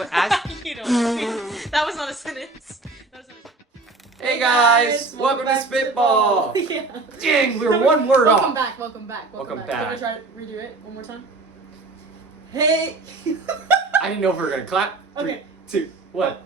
But as You don't. That was not a sentence. That was not a hey guys, welcome to Spitball. Yeah. Dang, we were one word Welcome off. back. Welcome back. Welcome Can back. we try to redo it one more time? Hey. I didn't know if we were gonna clap. Okay. 3, 2, 1.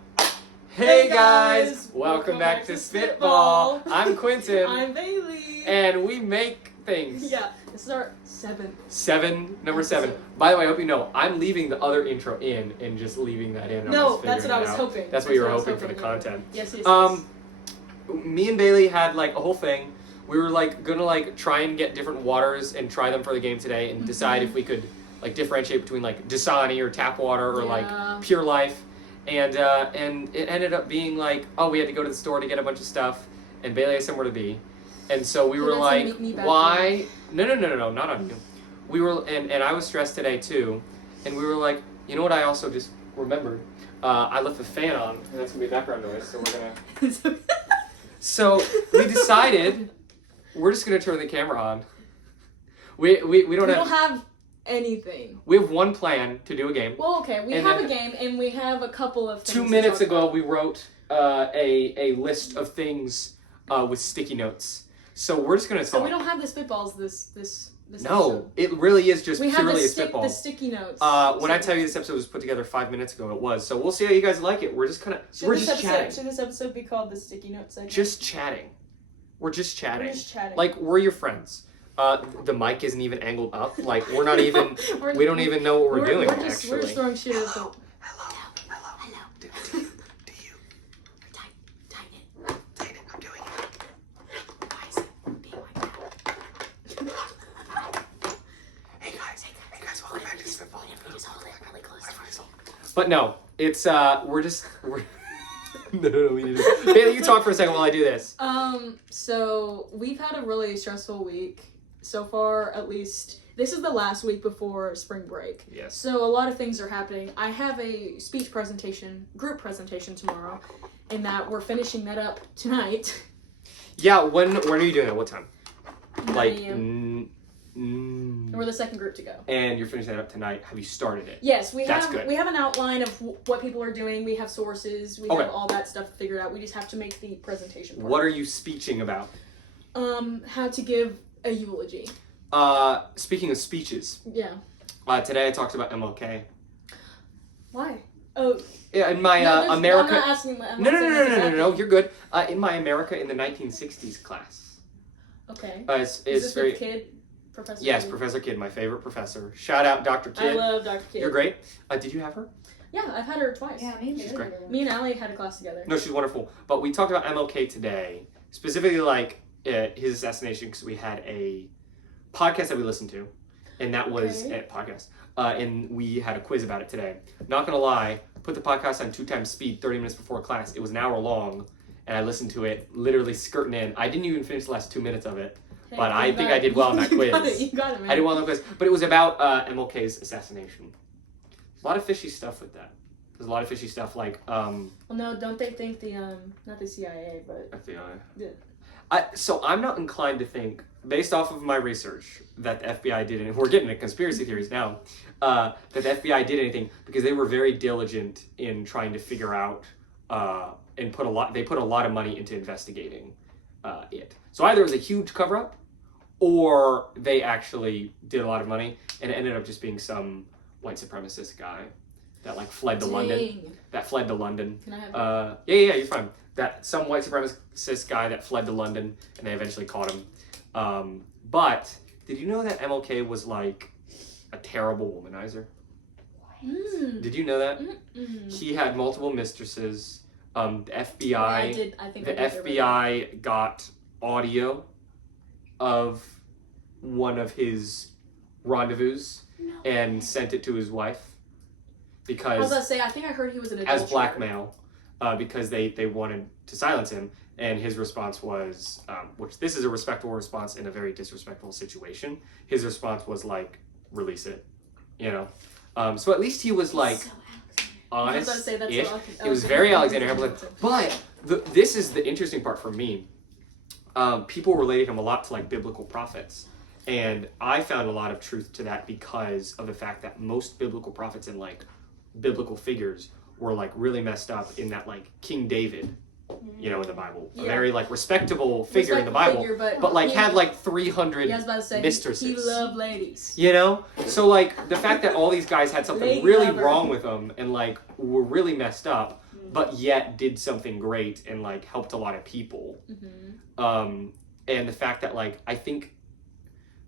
Hey Hey guys, guys, welcome back to Spitball. I'm Quinton, I'm Bailey. and we make things. Yeah, this is our Number 7. Episode. By the way, I hope you know, I'm leaving the other intro in and just leaving that in. No, that's what I was hoping. That's what you were hoping for the content. Yes. Me and Bailey had like a whole thing. We were like gonna like try and get different waters and try them for the game today and decide if we could like differentiate between like Dasani or tap water or like Pure Life. And it ended up being like, oh, we had to go to the store to get a bunch of stuff, and Bailey had somewhere to be, and so we were like, why? No, not on you. We were, and I was stressed today too, and we were like, you know what? I also just remembered, I left the fan on, and that's gonna be background noise, so we're gonna. So we decided we're just gonna turn the camera on. We don't have anything. We have one plan to do a game. Well, okay, we have a game, and we have a couple of things 2 minutes ago, we wrote a list of things with sticky notes. So we're just gonna talk. So we don't have the spitballs this No, episode. it really is just we purely have a spitball. The sticky notes. When I tell you this episode was put together 5 minutes ago, it was. So we'll see how you guys like it. We're just kind of chatting. Should this episode be called the sticky notes segment? Just chatting. We're just chatting. We're just chatting. Like we're your friends. The mic isn't even angled up. Like we're not even. we don't even know what we're doing. We're just throwing shit at the. Hello. Do you? Tighten it. I'm doing it. Why is it being like that? Hey guys, welcome back to Spitball. Just hold it really close. But no, it's we're. No, we need to. Bailey, you talk for a second while I do this. So we've had a really stressful week so far. At least this is the last week before spring break. Yes. So a lot of things are happening. I have a speech presentation, group presentation tomorrow, and that we're finishing that up tonight. Yeah. When are you doing it? What time? 9 Like. a.m. And we're the second group to go. And you're finishing that up tonight. Have you started it? Yes, That's good. We have an outline of what people are doing. We have sources. We have all that stuff figured out. We just have to make the presentation part. What are you speeching about? How to give a eulogy. Speaking of speeches. Yeah. Today I talked about MLK. Why? Oh. Yeah, in my America. I'm not asking. No. You're good. In my America in the 1960s class. Okay. Is this very. with Kidd? Professor Yes, Kidd? Professor Kidd, my favorite professor. Shout out Dr. Kidd. I love Dr. Kidd. You're great. Did you have her? Yeah, I've had her twice. Yeah, me She's great. Me and Allie had a class together. No, she's wonderful. But we talked about MLK today, specifically like his assassination, because we had a podcast that we listened to, and that was a podcast. And we had a quiz about it today. Not gonna lie, put the podcast on 2 times speed, 30 minutes before class. It was an hour long, and I listened to it literally skirting in. I didn't even finish the last 2 minutes of it. Hey, But I think I did well on that quiz. You got it, man. I did well on the quiz. But it was about MLK's assassination. A lot of fishy stuff with that. There's a lot of fishy stuff like... Well, no, don't they think the, not the CIA, but... FBI. Yeah. So I'm not inclined to think, based off of my research, that the FBI did anything. We're getting into conspiracy theories now. That the FBI did anything because they were very diligent in trying to figure out and they put a lot of money into investigating it. So either it was a huge cover-up, or they actually did a lot of money, and it ended up just being some white supremacist guy that like fled to London. That fled to London. Can I have Yeah, you're fine. That some white supremacist guy that fled to London, and they eventually caught him. But did you know that MLK was like a terrible womanizer? Did you know that? He had multiple mistresses. The FBI. The FBI got audio of one of his rendezvous and sent it to his wife because I was gonna say, I think I heard he was an adulterer. as blackmail because they wanted to silence him, and his response was which this is a respectful response in a very disrespectful situation. His response was like, release it, so at least he was like honest. I was gonna say, It was very Alexander Hamilton. But this is the interesting part for me. People related him a lot to like biblical prophets, and I found a lot of truth to that because of the fact that most biblical prophets and like biblical figures were like really messed up in that like King David, you know, in the Bible, a Yeah. very like respectable figure in the Bible, but like he- had like 300 yeah, I was about to say, mistresses. He loved ladies. You know? So, like, the fact that all these guys had something Lady really lover. wrong with them and, like, were really messed up, but yet did something great and, like, helped a lot of people. And the fact that, like, I think,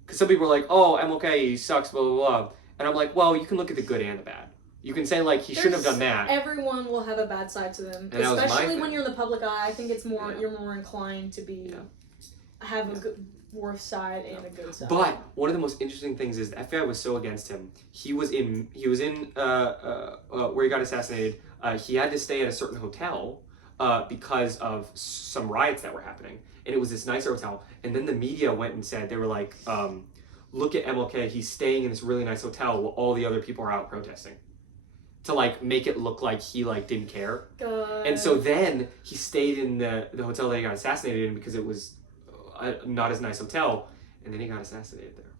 because some people are like, oh, MLK, he sucks, blah, blah, blah. And I'm like, well, you can look at the good and the bad. You can say, like, he shouldn't have done that. Everyone will have a bad side to them. And that was my Especially thing. when you're in the public eye. I think it's more, Yeah. you're more inclined to be, have a good, worse side and a good side. But one of the most interesting things is the FBI was so against him. He was in where he got assassinated. He had to stay at a certain hotel because of some riots that were happening, and it was this nicer hotel. And then the media went and said, they were like, "Look at MLK. He's staying in this really nice hotel while all the other people are out protesting." To like make it look like he like didn't care. God. And so then he stayed in the hotel that he got assassinated in because it was not as nice hotel, and then he got assassinated there.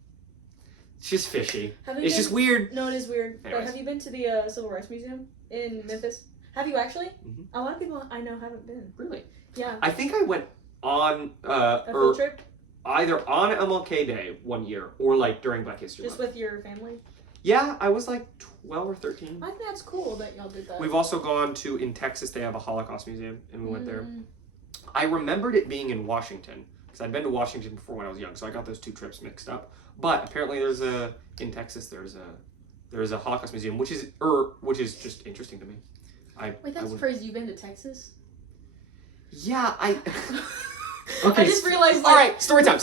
It's just fishy. It's just weird. No, it is weird. Anyways. But have you been to the Civil Rights Museum in Memphis? Have you actually? A lot of people I know haven't been. Really? Yeah. I think I went on A field trip? either on MLK Day one year or like during Black History Just Month. with your family? Yeah, I was like 12 or 13. I think that's cool that y'all did that. We've also gone to, in Texas, they have a Holocaust museum, and we went there. I remembered it being in Washington, because I'd been to Washington before when I was young, so I got those two trips mixed up. But apparently in Texas, there's a Holocaust museum, which is just interesting to me. Wait, that's crazy. You've been to Texas? Yeah, okay. I just realized. All right, story time.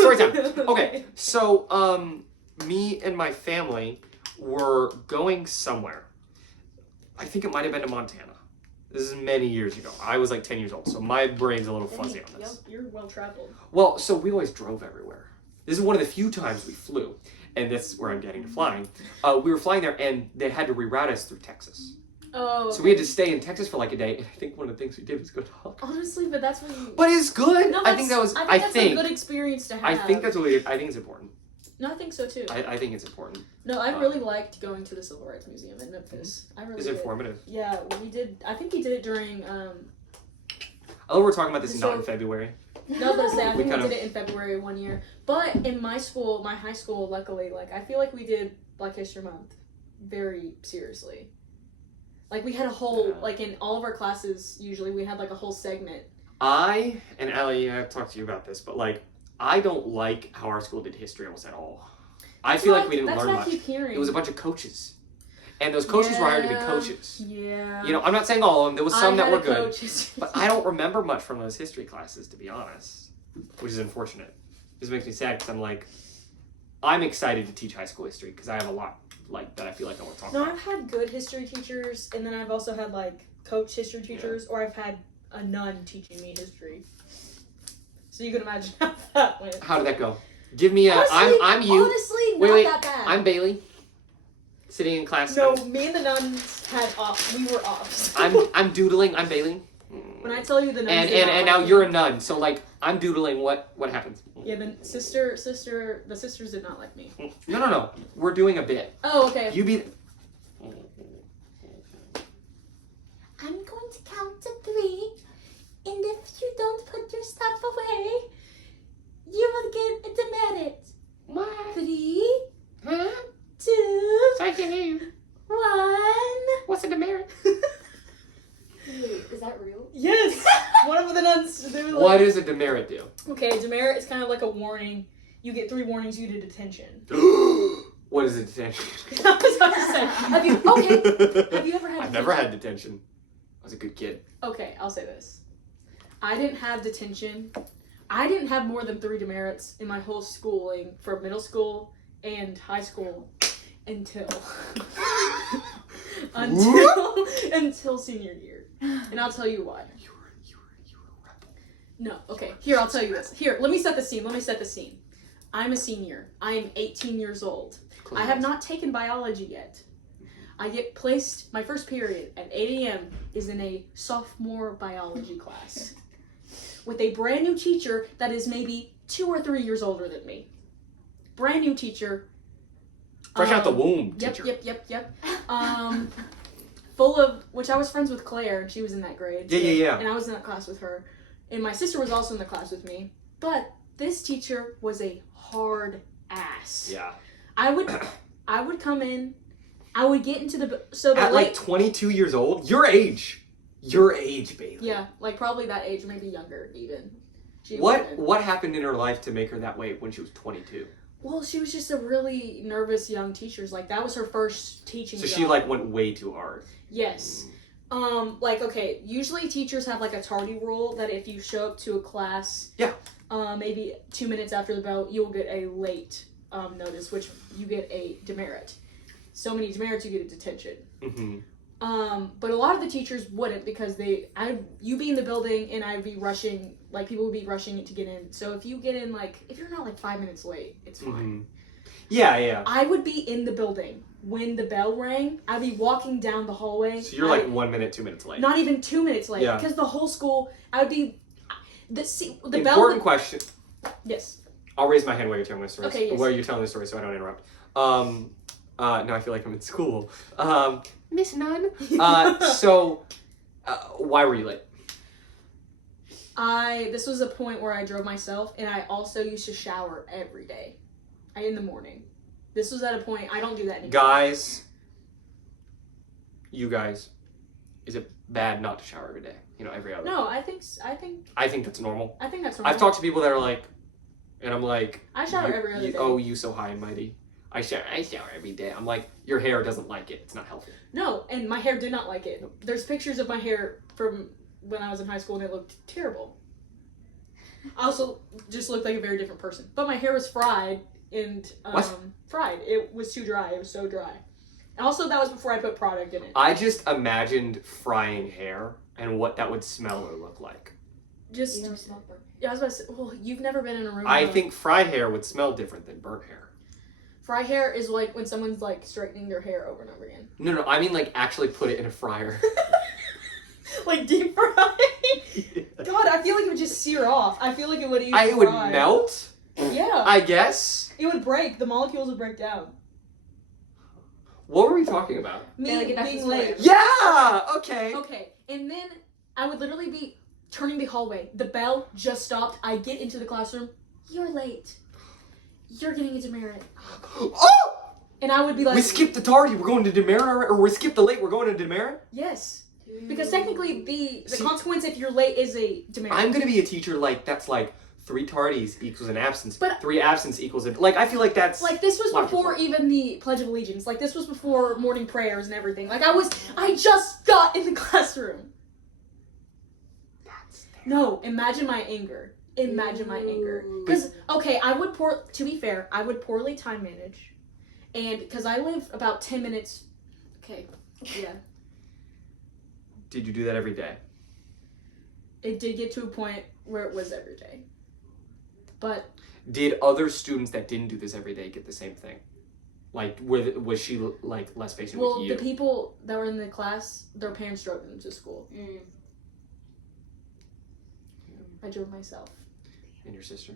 Okay, so me and my family were going somewhere. I think it might have been to Montana. This is many years ago. I was like 10 years old, so my brain's a little fuzzy on this. You're well traveled. Well, so we always drove everywhere. This is one of the few times we flew, and this is where I'm getting to flying. We were flying there, and they had to reroute us through Texas. Oh. So we had to stay in Texas for like a day, and I think one of the things we did was go to Holocaust. Honestly, but that's what you. But it's good. No, I think that was. I think that's a good experience to have. I think that's what we did. I think it's important. No, I think so too. I think it's important. No, I really liked going to the Civil Rights Museum in Memphis. I really It's did. informative. Yeah, we did. I think we did it during. Oh, we're talking about this not in February. No, I was gonna say I think we kind of- did it in February one year. But in my school, my high school, luckily, like I feel like we did Black History Month very seriously. Like we had a whole like in all of our classes. Usually we had like a whole segment. I and Allie, I've talked to you about this, but like I don't like how our school did history almost at all. I feel like we didn't learn much. I keep hearing. It was a bunch of coaches, and those coaches were hired to be coaches. Yeah. You know, I'm not saying all of them. There was some that were good, coaches. but I don't remember much from those history classes, to be honest, which is unfortunate. This makes me sad because I'm like, I'm excited to teach high school history because I have a lot like that I feel like I want to talk No, about. I've had good history teachers, and then I've also had like coach history teachers, or I've had a nun teaching me history. So you can imagine how that went. How did that go? Give me a. Honestly, I'm you. Honestly, Wait, not that bad. I'm Bailey. Sitting in class. No, me and the nuns had off. We were offs. I'm doodling. I'm Bailey. When I tell you the nuns. And now you're a nun. So like I'm doodling. What happens? Yeah, the sisters did not like me. No. We're doing a bit. Oh, okay. You be. I'm going to count to 3, and if you don't put your stuff away, you will get a demerit. What? 3, Huh? 2, I can hear you. 1. What's a demerit? Is that real? Yes. One of the nuns. They were like, What does a demerit do? Okay, demerit is kind of like a warning. You get 3 warnings. You get a detention. What is a detention? I was about to say. Have you ever had? I've never had detention. I was a good kid. Okay, I'll say this. I didn't have detention. I didn't have more than 3 demerits in my whole schooling for middle school and high school until senior year. And I'll tell you why. You were a rebel. No, okay. Here, I'll tell you this. Here, let me set the scene. I'm a senior. I am 18 years old. I have not taken biology yet. I get placed, my first period at 8 a.m. is in a sophomore biology class with a brand new teacher that is maybe 2 or 3 years older than me. Brand new teacher. Fresh out the womb, Yep, teacher. yep. full of, which I was friends with Claire, and she was in that grade. Yeah. And I was in that class with her. And my sister was also in the class with me. But this teacher was a hard ass. Yeah. I would come in, I would get into the, so at like 22 years old? Your age, Bailey. Yeah, like probably that age, maybe younger even. What happened in her life to make her that way when she was 22? Well, she was just a really nervous young teacher. Like, that was her first teaching job. So she, like, went way too hard. Yes. Like, okay, usually teachers have, like, a tardy rule that if you show up to a class... Yeah. Maybe 2 minutes after the bell, you will get a late notice, which you get a demerit. So many demerits, you get a detention. Mm-hmm. But a lot of the teachers wouldn't, because you'd be in the building and I'd be rushing, like, people would be rushing to get in. So if you get in, like, if you're not, like, 5 minutes late, it's fine. Mm-hmm. Yeah. I would be in the building when the bell rang. I'd be walking down the hallway. So you're like 1 minute, 2 minutes late. Not even 2 minutes late. Yeah. Because the whole school, I would be... the Important bell... question. Yes. I'll raise my hand while you're telling the story. Okay, yes. While you're telling the story so I don't interrupt. No, I feel like I'm in school. Miss Nun. So, why were you late? This was a point where I drove myself, and I also used to shower every day. In the morning. This was at a point, I don't do that anymore. You guys, is it bad not to shower every day? You know, every other? No, I think that's normal. I think that's normal. I've talked to people that are like, and I'm like, I shower every other day. Oh, you so high and mighty. I shower every day. I'm like, your hair doesn't like it. It's not healthy. No, and my hair did not like it. Nope. There's pictures of my hair from when I was in high school, and it looked terrible. I also just looked like a very different person. But my hair was fried, and fried. It was too dry. It was so dry. And also, that was before I put product in it. I just imagined frying hair and what that would smell or look like. Just, You never smelled burnt. Yeah, I was about to say, well, you've never been in a room. I think fried hair would smell different than burnt hair. Fried hair is like when someone's like straightening their hair over and over again. No, I mean like actually put it in a fryer. Like deep fry. God, I feel like it would just sear off. I feel like it would even It would melt? Yeah. I guess. It would break. The molecules would break down. What were we talking about? Me being late. Yeah! Okay. Okay, and then I would literally be turning the hallway. The bell just stopped. I get into the classroom. You're late. You're getting a demerit. Oh! And I would be like... We skipped the tardy. We're going to demerit, or we skipped the late. We're going to demerit? Yes. Because technically the consequence if you're late is a demerit. I'm going to be a teacher that's like 3 tardies equals an absence. But 3 absence equals a... Like, I feel like that's... Like, this was before even the Pledge of Allegiance. Like, this was before morning prayers and everything. Like, I just got in the classroom. No, imagine my anger. Imagine my anger. Because, okay, to be fair, I would poorly time manage. And, because I live about 10 minutes... Okay, yeah. Did you do that every day? It did get to a point where it was every day. But... Did other students that didn't do this every day get the same thing? Like, was she, like, less patient with you? Well, the people that were in the class, their parents drove them to school. I drove myself. And your sister?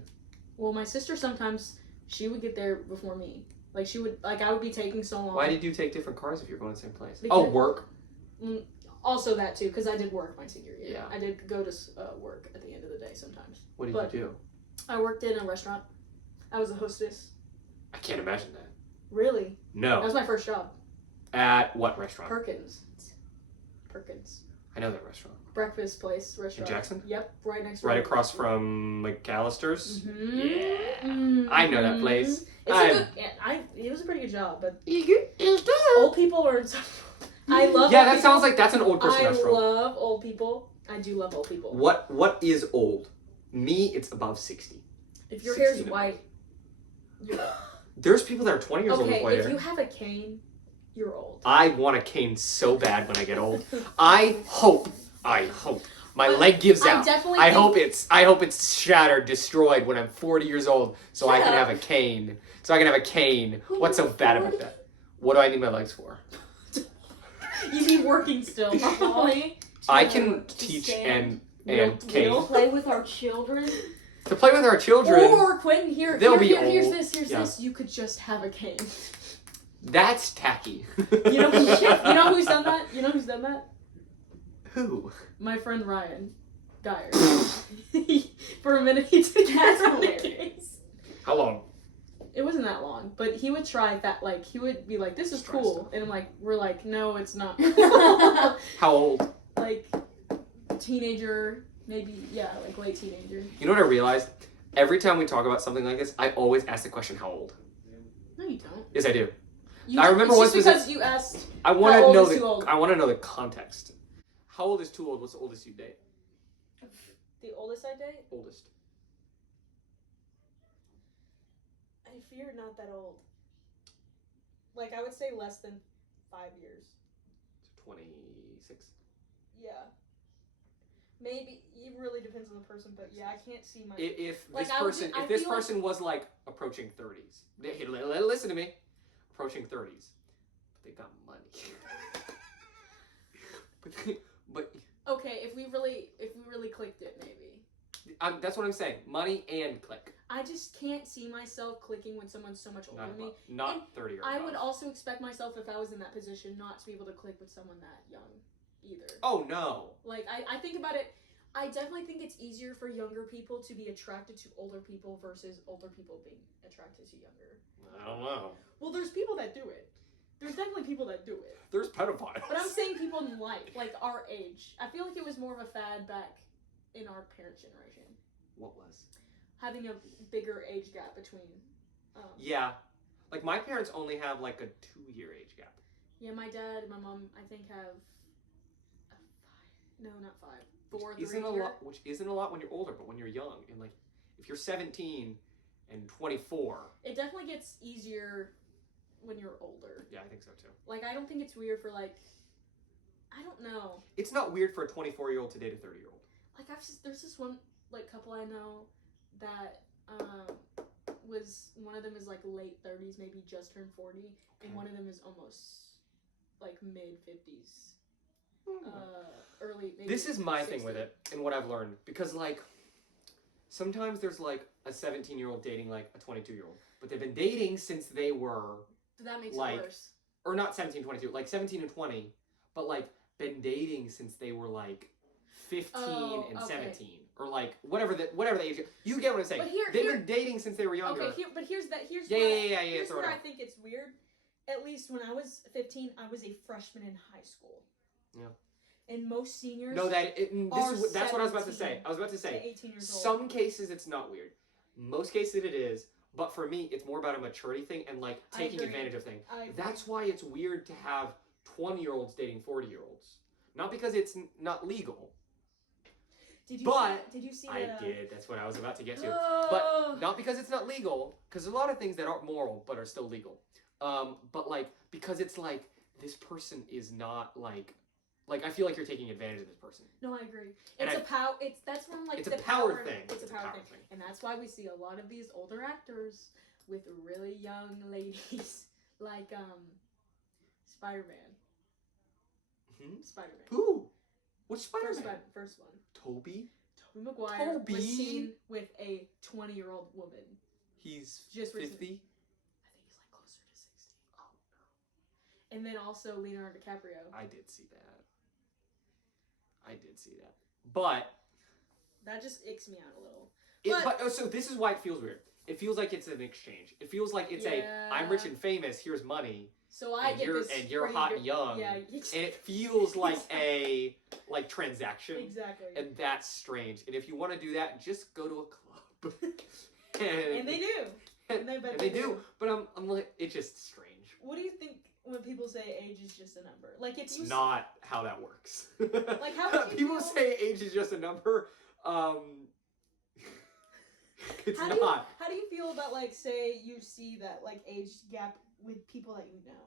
Well, my sister sometimes, she would get there before me. Like, I would be taking so long. Why did you take different cars if you're going to the same place? Because, work? Also that, too, because I did work my senior year. Yeah. I did go to work at the end of the day sometimes. What did you do? I worked in a restaurant. I was a hostess. I can't imagine that. Really? No. That was my first job. At what restaurant? Perkins. I know that restaurant. Breakfast place, restaurant. In Jackson? Yep, right next door. Right across from McAllister's? Mm-hmm. Yeah. Mm-hmm. I know that place. It was a pretty good job, but It's old people are... I love Yeah, old that people. sounds like that's an old person restaurant. I love old people. I do love old people. What is old? Me, it's above 60. If your hair's white, you're old. There's people that are 20 years old with Okay, white if hair. you have a cane, you're old. I want a cane so bad when I get old. I hope my leg gives out. I hope it's shattered, destroyed when I'm 40 years old, so I can have a cane. What's so bad about that? What do I need my legs for? You be working still, probably. I can teach and cane. We'll play with our children. To play with our children. Or Quentin, here's this. You could just have a cane. That's tacky. You know who's done that? You know who's done that? Who? My friend Ryan Geyer. For a minute, he did That's that. hilarious. How long? It wasn't that long, but he would try that. Like he would be like, "This is Just try cool," stuff. and I'm like, "We're like, no, it's not." How old? Like teenager, maybe like late teenager. You know what I realized? Every time we talk about something like this, I always ask the question, "How old?" No, you don't. Yes, I do. You, I remember it's once just because you asked. I want How to old know is too old? I want to know the context. How old is too old? What's the oldest you date? The oldest I date? Oldest. I fear not that old. Like I would say less than 5 years. 26. Yeah. Maybe it really depends on the person, but yeah, I can't see my. If Like, this I would person, ju- I if this feel like- person was like approaching 30s, listen to me, approaching 30s, but they got money. but Okay, if we really clicked it, maybe. that's what I'm saying. Money and click. I just can't see myself clicking when someone's so much older Not than me. not And 30 or I above. would also expect myself, if I was in that position, not to be able to click with someone that young, either. Oh no. Like I think about it. I definitely think it's easier for younger people to be attracted to older people versus older people being attracted to younger. I don't know. Well, there's people that do it. There's definitely people that do it. There's pedophiles. But I'm saying people in life, like our age. I feel like it was more of a fad back in our parents' generation. What was? Having a bigger age gap between. Yeah. Like my parents only have like a 2-year age gap. Yeah, my dad and my mom, I think, have. No, not 5. 4, 3 Isn't a year. lot, which isn't a lot when you're older, but when you're young, and like if you're 17 and 24. It definitely gets easier when you're older. Yeah, I think so too. Like, I don't think it's weird for, like, I don't know. It's not weird for a 24-year-old to date a 30-year-old. Like, there's this one, like, couple I know that, was, one of them is, like, late 30s, maybe just turned 40, and one of them is almost, like, mid-50s. Early, maybe This is my 60. thing with it, and what I've learned. Because, like, sometimes there's, like, a 17-year-old dating, like, a 22-year-old. But they've been dating since they were... That makes like, it worse. Or not 17, 22, like 17 and 20, but like been dating since they were like 15 and 17, or like whatever the age. You get what I'm saying? But here- They've here- been dating since they were younger. Okay, here's Yeah. here's throw it where I out. think it's weird. At least when I was 15, I was a freshman in high school. Yeah. And most seniors No, that's what I was about to 17 say. I was about to to say 18 years old. some cases it's not weird. Most cases it is. But for me, it's more about a maturity thing and like I taking agree. advantage of things. I agree. That's why it's weird to have 20-year-olds dating 40-year-olds. Not because it's not legal. Did you but see I that? did. That's what I was about to get to. Oh. But not because it's not legal, because there's a lot of things that aren't moral but are still legal. But like because it's like this person is not like I feel like you're taking advantage of this person. No, I agree. And That's from like it's the a power thing. It's a power thing. And that's why we see a lot of these older actors with really young ladies, like Spider-Man. Spider-Man. Who? Which Spider-Man? First one. Toby? Tobey Maguire Toby? was seen with a 20-year-old woman. He's Just 50? recently. I think he's like closer to 60. Oh no. And then also Leonardo DiCaprio. I did see that. But That just icks me out a little. so this is why it feels weird. It feels like it's an exchange. It feels like it's I'm rich and famous, here's money. So I and get you're, this. and you're pretty hot good- and young. Yeah. And it feels like a transaction. Exactly. And that's strange. And if you want to do that, just go to a club. And they do. And they do. But I'm like, it's just strange. What do you think when people say age is just a number? Like It's not how that works. Like how would you people feel- say age is just a number. It's how not. How do you feel about like say you see that like age gap with people that you know?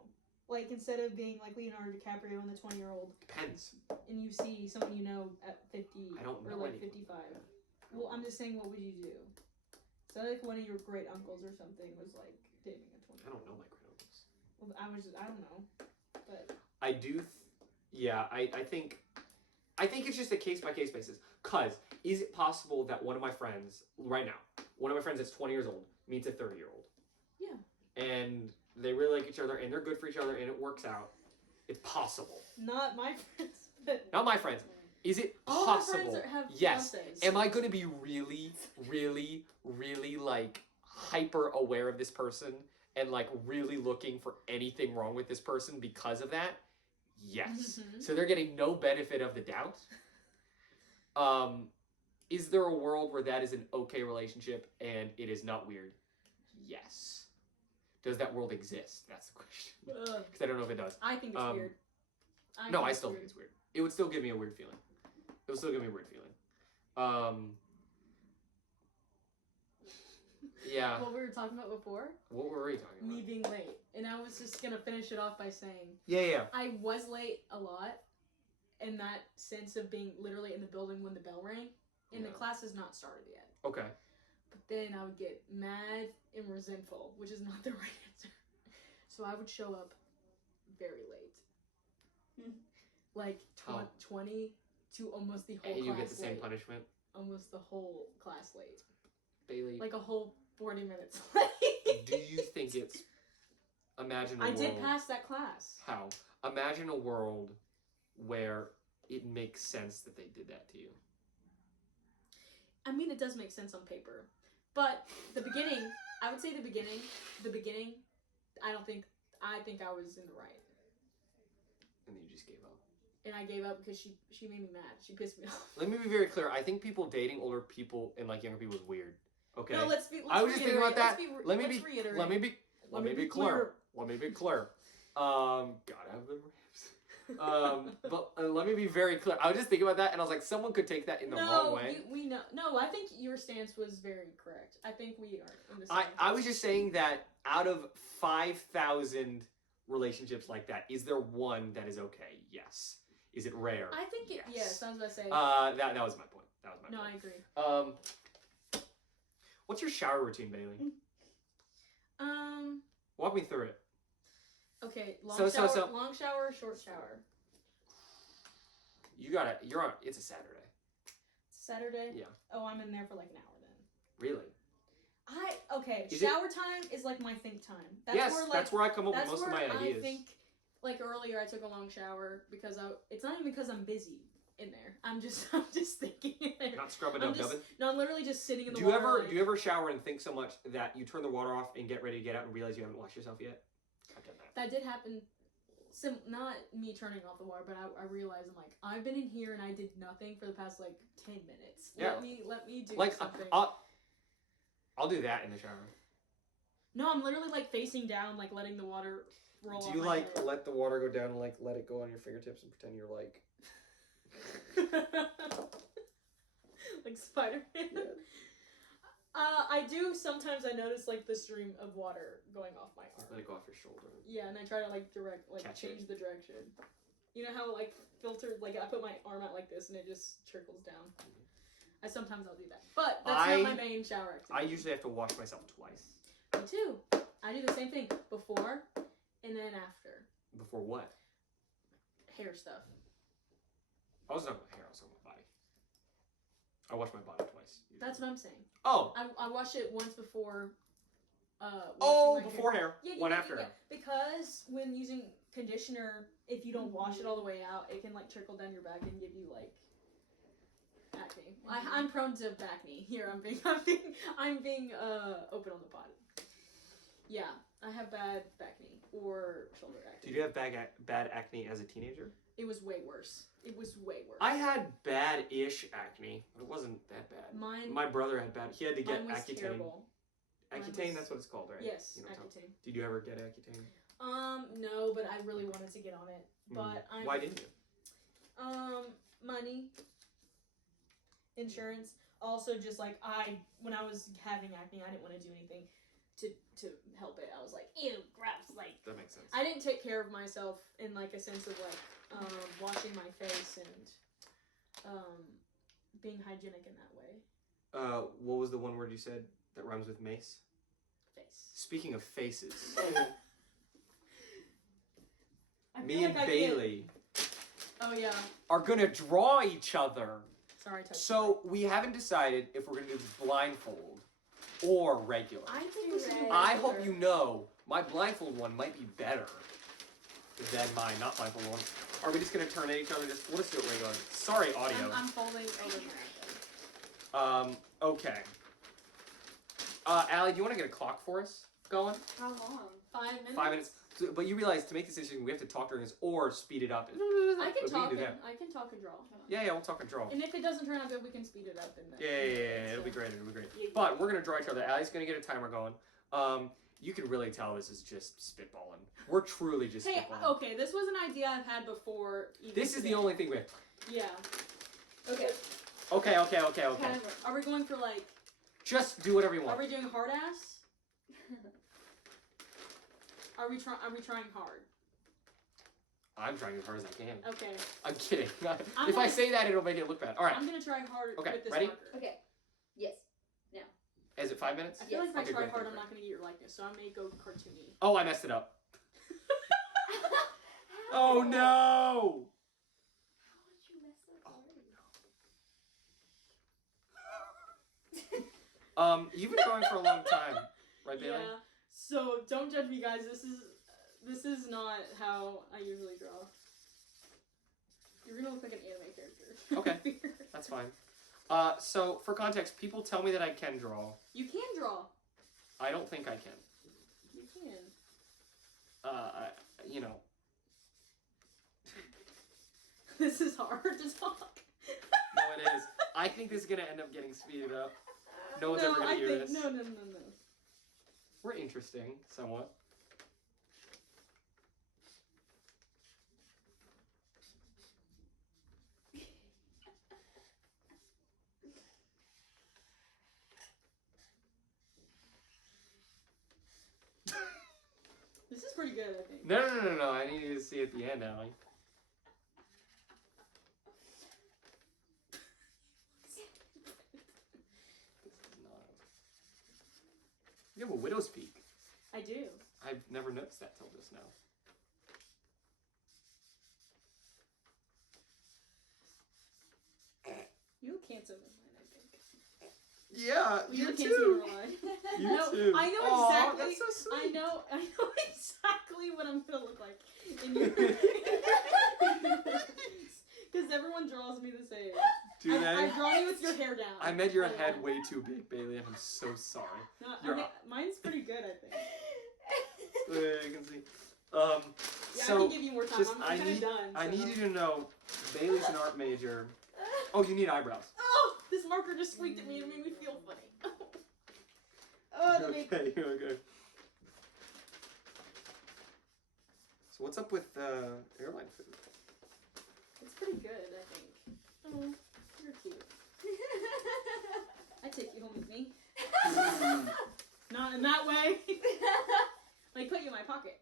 Like instead of being like Leonardo DiCaprio and the 20-year-old, Depends. and you see someone you know at 50 I don't or know like anyone. 55. Well, I'm just saying, what would you do? So like one of your great uncles or something was like dating a 20. I don't know my great uncles. Well, I don't know, but I do. I think it's just a case by case basis. Cause is it possible that one of my friends right now, one of my friends that's 20 years old meets a 30-year-old? Yeah. And they really like each other and they're good for each other and it works out, it's possible. Not my friends, but Not my friends. Is it all possible? my friends have Yes. fiancés. Am I going to be really, really, really like hyper aware of this person and like really looking for anything wrong with this person because of that? Yes. Mm-hmm. So they're getting no benefit of the doubt. Is there a world where that is an okay relationship and it is not weird? Yes. Does that world exist? That's the question. Because I don't know if it does. I think it's weird. I still think it's weird. It would still give me a weird feeling. It would still give me a weird feeling. Yeah. What we were talking about before? What were we talking about? Me being late. And I was just going to finish it off by saying... Yeah. I was late a lot. In that sense of being literally in the building when the bell rang. And the class has not started yet. Okay. But then I would get mad and resentful, which is not the right answer. So I would show up very late. Like 20 to almost the whole class and you get the same late. punishment? Almost the whole class late. Bailey. Like a whole 40 minutes late. Do you think it's... Imagine a world... I did pass that class. How? Imagine a world where it makes sense that they did that to you. I mean, it does make sense on paper. But the beginning, I would say the beginning, I think I was in the right. And then you just gave up. And I gave up because she made me mad. She pissed me off. Let me be very clear. I think people dating older people and like younger people is weird. Okay. No, let's I was just thinking about that. Let me be clear. God, I've been raps. But let me be very clear. I was just thinking about that, and I was like, someone could take that in the wrong way. We know. No, I think your stance was very correct. I think we are in the same. I was just saying that out of 5,000 relationships like that, is there one that is okay? Yes. Is it rare? I think it. Yes, I was about to say. That was my point. No, I agree. What's your shower routine, Bailey? Walk me through it. Okay, long shower, or short shower. It's a Saturday. Saturday? Yeah. Oh, I'm in there for like an hour then. Really? Shower time is like my think time. That's where I come up with most of my ideas. I think, like earlier I took a long shower because it's not even because I'm busy in there. I'm just thinking in there. Not scrubbing up, dubbing? No, I'm literally just sitting in the water. Do you ever shower and think so much that you turn the water off and get ready to get out and realize you haven't washed yourself yet? I've done that. That did happen. Not me turning off the water, but I realized I'm like, I've been in here and I did nothing for the past like 10 minutes. Yeah. Let me do like, something. I'll do that in the shower. No, I'm literally like facing down, like letting the water roll. Do you like head. Let the water go down and like let it go on your fingertips and pretend you're like like Spider-Man? Yeah. I do sometimes. I notice like the stream of water going off my arm. Just let it go off your shoulder. Yeah, and I try to like change the direction. You know how like filter, like I put my arm out like this and it just trickles down. Mm-hmm. I'll do that, but that's not my main shower activity. I usually have to wash myself twice. Me too. I do the same thing before and then after. Before what? Hair stuff. I wasn't talking about hair. I was talking about body. I wash my body twice. Usually. That's what I'm saying. Oh. I wash it once before. Before hair. One after. Yeah. Because when using conditioner, if you don't wash it all the way out, it can like trickle down your back and give you like acne. I'm prone to acne. Here, I'm being open on the pod. Yeah, I have bad back knee or shoulder acne. Did you have bad acne as a teenager? It was way worse. I had bad-ish acne, but it wasn't that bad. My brother had bad. He had to get Accutane. Terrible. Accutane, that's what it's called, right? Yes, Accutane. Did you ever get Accutane? No, but I really wanted to get on it. But why didn't you? Money. Insurance. Also, just like when I was having acne, I didn't want to do anything to help it. I was like, ew, gross. Like, that makes sense. I didn't take care of myself in like a sense of like washing my face and being hygienic in that way. What was the one word you said that rhymes with mace? Face. Speaking of faces, me and Bailey are gonna draw each other. Sorry, so we haven't decided if we're gonna do blindfold or regular. I think I hope you know My blindfold one might be better than my not blindfold one. Are we just gonna turn at each other? We'll just do it regular. Sorry, audio. I'm folding over my iPad. Okay. Allie, do you want to get a clock for us going? How long? 5 minutes. 5 minutes. So, but you realize to make this decision, we have to talk during this or speed it up. I can But we talk. do that. I can talk and draw. Yeah, we'll talk and draw. And if it doesn't turn out good, we can speed it up. And then, Yeah, it'll be great. But we're gonna draw each other. Allie's gonna get a timer going. You can really tell this is just spitballing. We're truly just Hey, spitballing. okay, this was an idea I've had before. This is the only thing we have. Yeah. Okay. Okay. Are we going for like? Just do whatever you Are want. we doing hard ass? Are we trying hard? I'm trying as hard as I can. Okay. I'm kidding. If I say that, it'll make it look bad. All right. I'm gonna try hard Okay, with this ready? marker. Okay. Yes. Is it 5 minutes? I feel like if I Okay, try great, hard, great, I'm not gonna get your likeness, so I may go cartoony. Oh, I messed it up. Oh no! How did you mess up already? You've been drawing for a long time, right, Bailey? Yeah. So don't judge me, guys. This is not how I usually draw. You're gonna look like an anime character. Okay. That's fine. So for context, people tell me that I can draw. You can draw. I don't think I can. You can. You know. This is hard to talk. No, it is. I think this is gonna end up getting speeded up. No one's ever gonna hear this. No. We're interesting, somewhat. This is pretty good, I think. No. I need you to see at the end, Allie. This is not. You have a widow's peak. I do. I've never noticed that till just now. You look handsome in mine, I think. Yeah, You look too. handsome in real life. You No, too. I know Aw, exactly. that's so sweet. I know exactly what I'm gonna look like in your. Because everyone draws me the same. Do they? I draw you with your hair down. I made your head way too big, Bailey, and I'm so sorry. No, You're mine's pretty good, I think. Yeah, you can see. Yeah, So I can give you more time. just I'm kind of done. I so. need you to know, Bailey's an art major. Oh, you need eyebrows. Oh, this marker just squeaked at me and made me feel funny. Oh, that made. Okay. So what's up with airline food? It's pretty good, I think. Oh, you're cute. I take you home with me. Not in that way. Like put you in my pocket.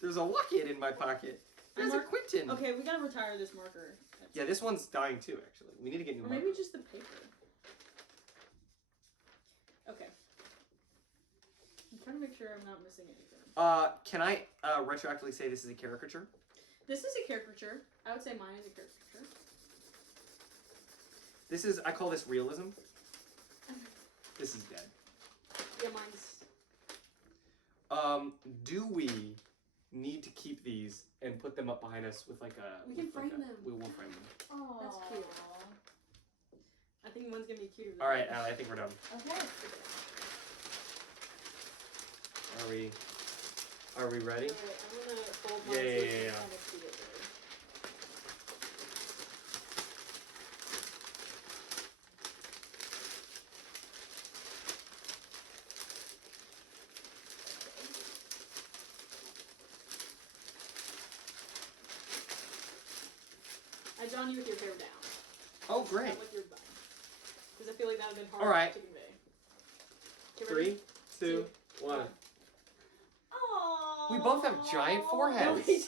There's a locket in my pocket. There's a Quinton. Okay, we gotta retire this marker. Yeah, this one's dying too. Actually, we need to get new. Or maybe markers. just the paper. Okay. I'm trying to make sure I'm not missing anything. Can I retroactively say this is a caricature? This is a caricature. I would say mine is a caricature. This is. I call this realism. This is dead. Yeah, mine's. Do we need to keep these and put them up behind us with like a? We can with like frame a- them. We will frame them. Aww. That's cute. I think one's gonna be cuter than All right, the Allie, I think we're done. Okay. Are we ready? Wait, I'm gonna fold mine Yeah, so yeah, you yeah, can yeah. kind of see it there. I drawn you with your hair down. Oh, great. Not with your bun. Because I feel like that would have been hard All right. to convey. Okay, ready? 3, 2, 1. Aww. We both have giant No, foreheads. we do.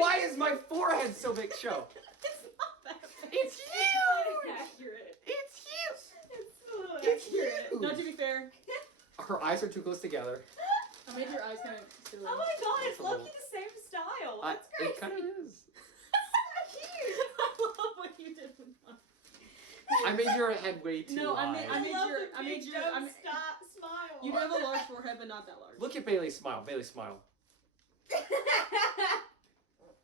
Why is my forehead so big? Show. It's not that big. It's huge. Accurate. It's huge. It's It's huge. No, to be fair, Her eyes are too close together. I made your eyes kind of silly. Oh my god, it's It's a little- Loki the same style. That's great. It kind of is. So cute. I love what you did with mine. I made your head way too No, I high. made- I love your- the I made big your- dumb smile. You do have a large forehead, but not that large. Look at Bailey smile. Bailey smile. Hey,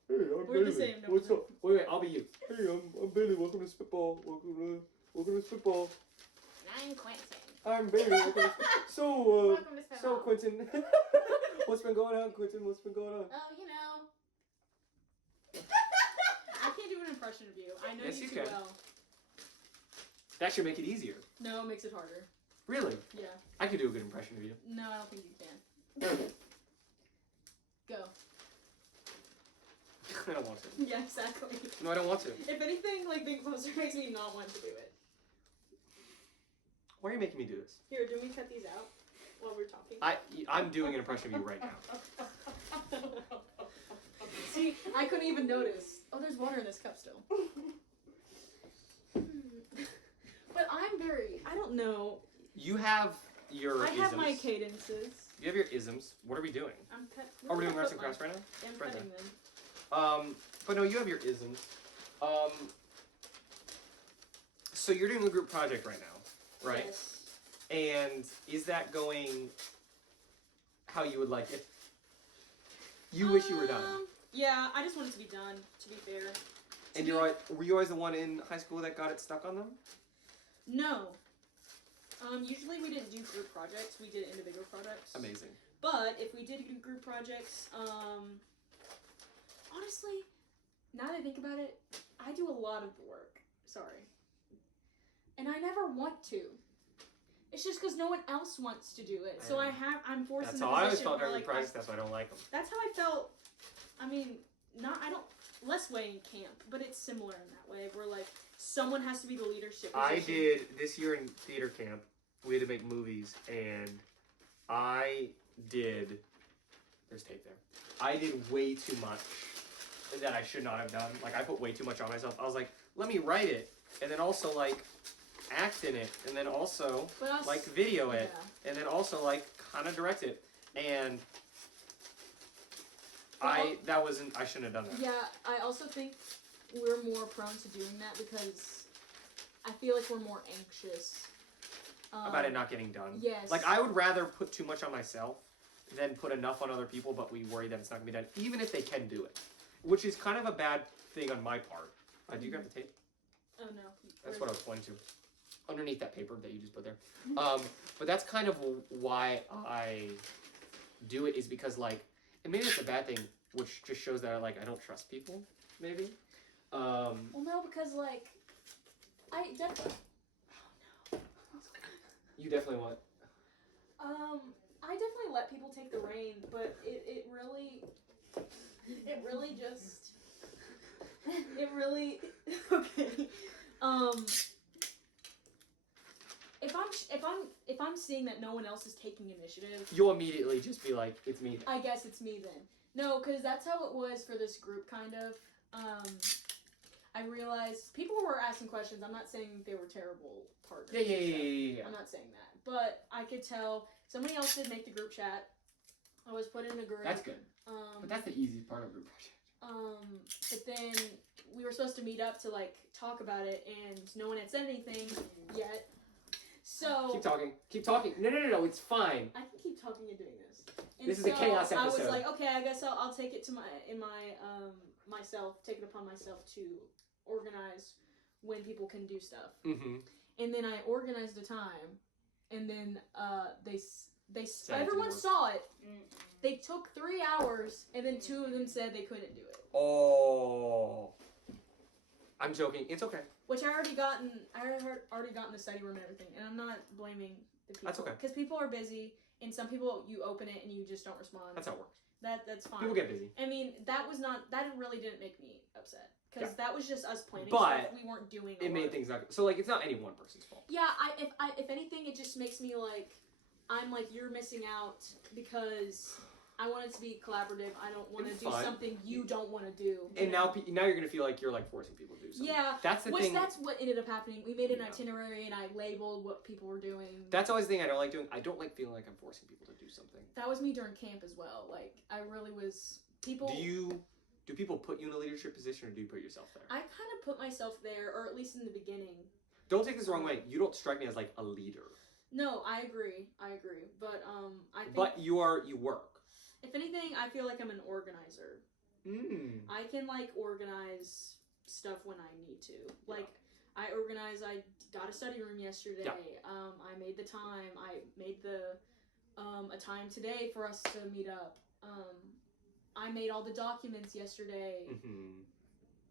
I'm We're Bailey. the same, no, What's we're up? Wait, I'll be you. Hey, I'm Bailey. Welcome to Spitball. Welcome to Spitball. I'm Quinton. I'm Bailey. Welcome to So, Welcome to so Spitball. Quinton. What's been going on, Quinton? What's been going on? Oh, you know. I can't do an impression of you. I know Yes, you you too can. well. That should make it easier. No, it makes it harder. Really? Yeah. I could do a good impression of you. No, I don't think you can. Go. I don't want to. Yeah, exactly. No, I don't want to. If anything, like being closer makes me not want to do it. Why are you making me do this? Here, do we cut these out while we're talking? I'm doing an impression of you right now. See, I couldn't even notice. Oh, there's water in this cup still. But I don't know. You have your I isms. have my cadences. You have your isms. What are we doing? I'm cut. Are we doing arts and crafts right now? I'm Right cutting them. But no, you have your isms. So you're doing a group project right now, right? Yes. And is that going how you would like it? You wish you were done. Yeah, I just want it to be done, to be fair. And were you always the one in high school that got it stuck on them? No. Usually we didn't do group projects, we did individual projects. Amazing. But if we did do group projects, honestly, now that I think about it, I do a lot of the work. Sorry. And I never want to. It's just because no one else wants to do it. So I'm forced That's in how the I always position felt where, during like, the projects. That's why I don't like them. that's how I felt. I mean, less way in camp, but it's similar in that way, where like someone has to be the leadership position. I did this year in theater camp. We had to make movies, and I did. There's tape there. I did way too much that I should not have done. Like I put way too much on myself. I was like, let me write it, and then also like act in it, and then also like video it, and then also like kind of direct it, and I shouldn't have done that. Yeah, I also think we're more prone to doing that because I feel like we're more anxious About it not getting done. Yes. Like I would rather put too much on myself than put enough on other people, but we worry that it's not gonna be done, even if they can do it, which is kind of a bad thing on my part. Do you grab the tape? Oh no. That's what I was pointing to. Underneath that paper that you just put there. But that's kind of why I do it, is because like, and maybe it's a bad thing, which just shows that I don't trust people, maybe. Well, no, because like, I definitely. Oh no. You definitely want. I definitely let people take the reign, but it really just. It really. Okay. If I'm seeing that no one else is taking initiative, You'll immediately just be like, it's me. I guess it's me then. No, because that's how it was for this group, kind of. I realized people were asking questions. I'm not saying they were terrible partners. Yeah. I'm not saying that. But I could tell somebody else did make the group chat. I was put in a group. That's good. But that's the easiest part of a group project. But then we were supposed to meet up to like talk about it, and no one had said anything yet. So Keep talking. No, it's fine. I can keep talking and doing this. And This is a chaos I was episode. like, okay, I guess I'll take it to take it upon myself to organize when people can do stuff. Mm-hmm. And then I organized a time, and then they Said it everyone didn't work. saw it. They took 3 hours, and then 2 of them said they couldn't do it. Oh. I'm joking. It's okay. Which I already gotten the study room and everything, and I'm not blaming the people. That's okay. Because people are busy, and some people you open it and you just don't respond. That's how it works. That's fine. People get busy. I mean, that really didn't make me upset. Because that was just us planning But stuff. We weren't doing It made things not. So like, it's not any one person's fault. Yeah, if anything, it just makes me like, I'm like, you're missing out because I want it to be collaborative. I don't want to do something you don't want to do. And now you're gonna feel like you're like forcing people to do something. Yeah, that's the thing. That's what ended up happening. We made an itinerary, and I labeled what people were doing. That's always the thing I don't like doing. I don't like feeling like I'm forcing people to do something. That was me during camp as well. Like, I really was. People. Do people put you in a leadership position, or do you put yourself there? I kind of put myself there, or at least in the beginning. Don't take this the wrong way. You don't strike me as like a leader. No, I agree. But I think. But you work. If anything, I feel like I'm an organizer. I can like organize stuff when I need to. Like I got a study room yesterday. Yeah. I made the time. I made the a time today for us to meet up. I made all the documents yesterday.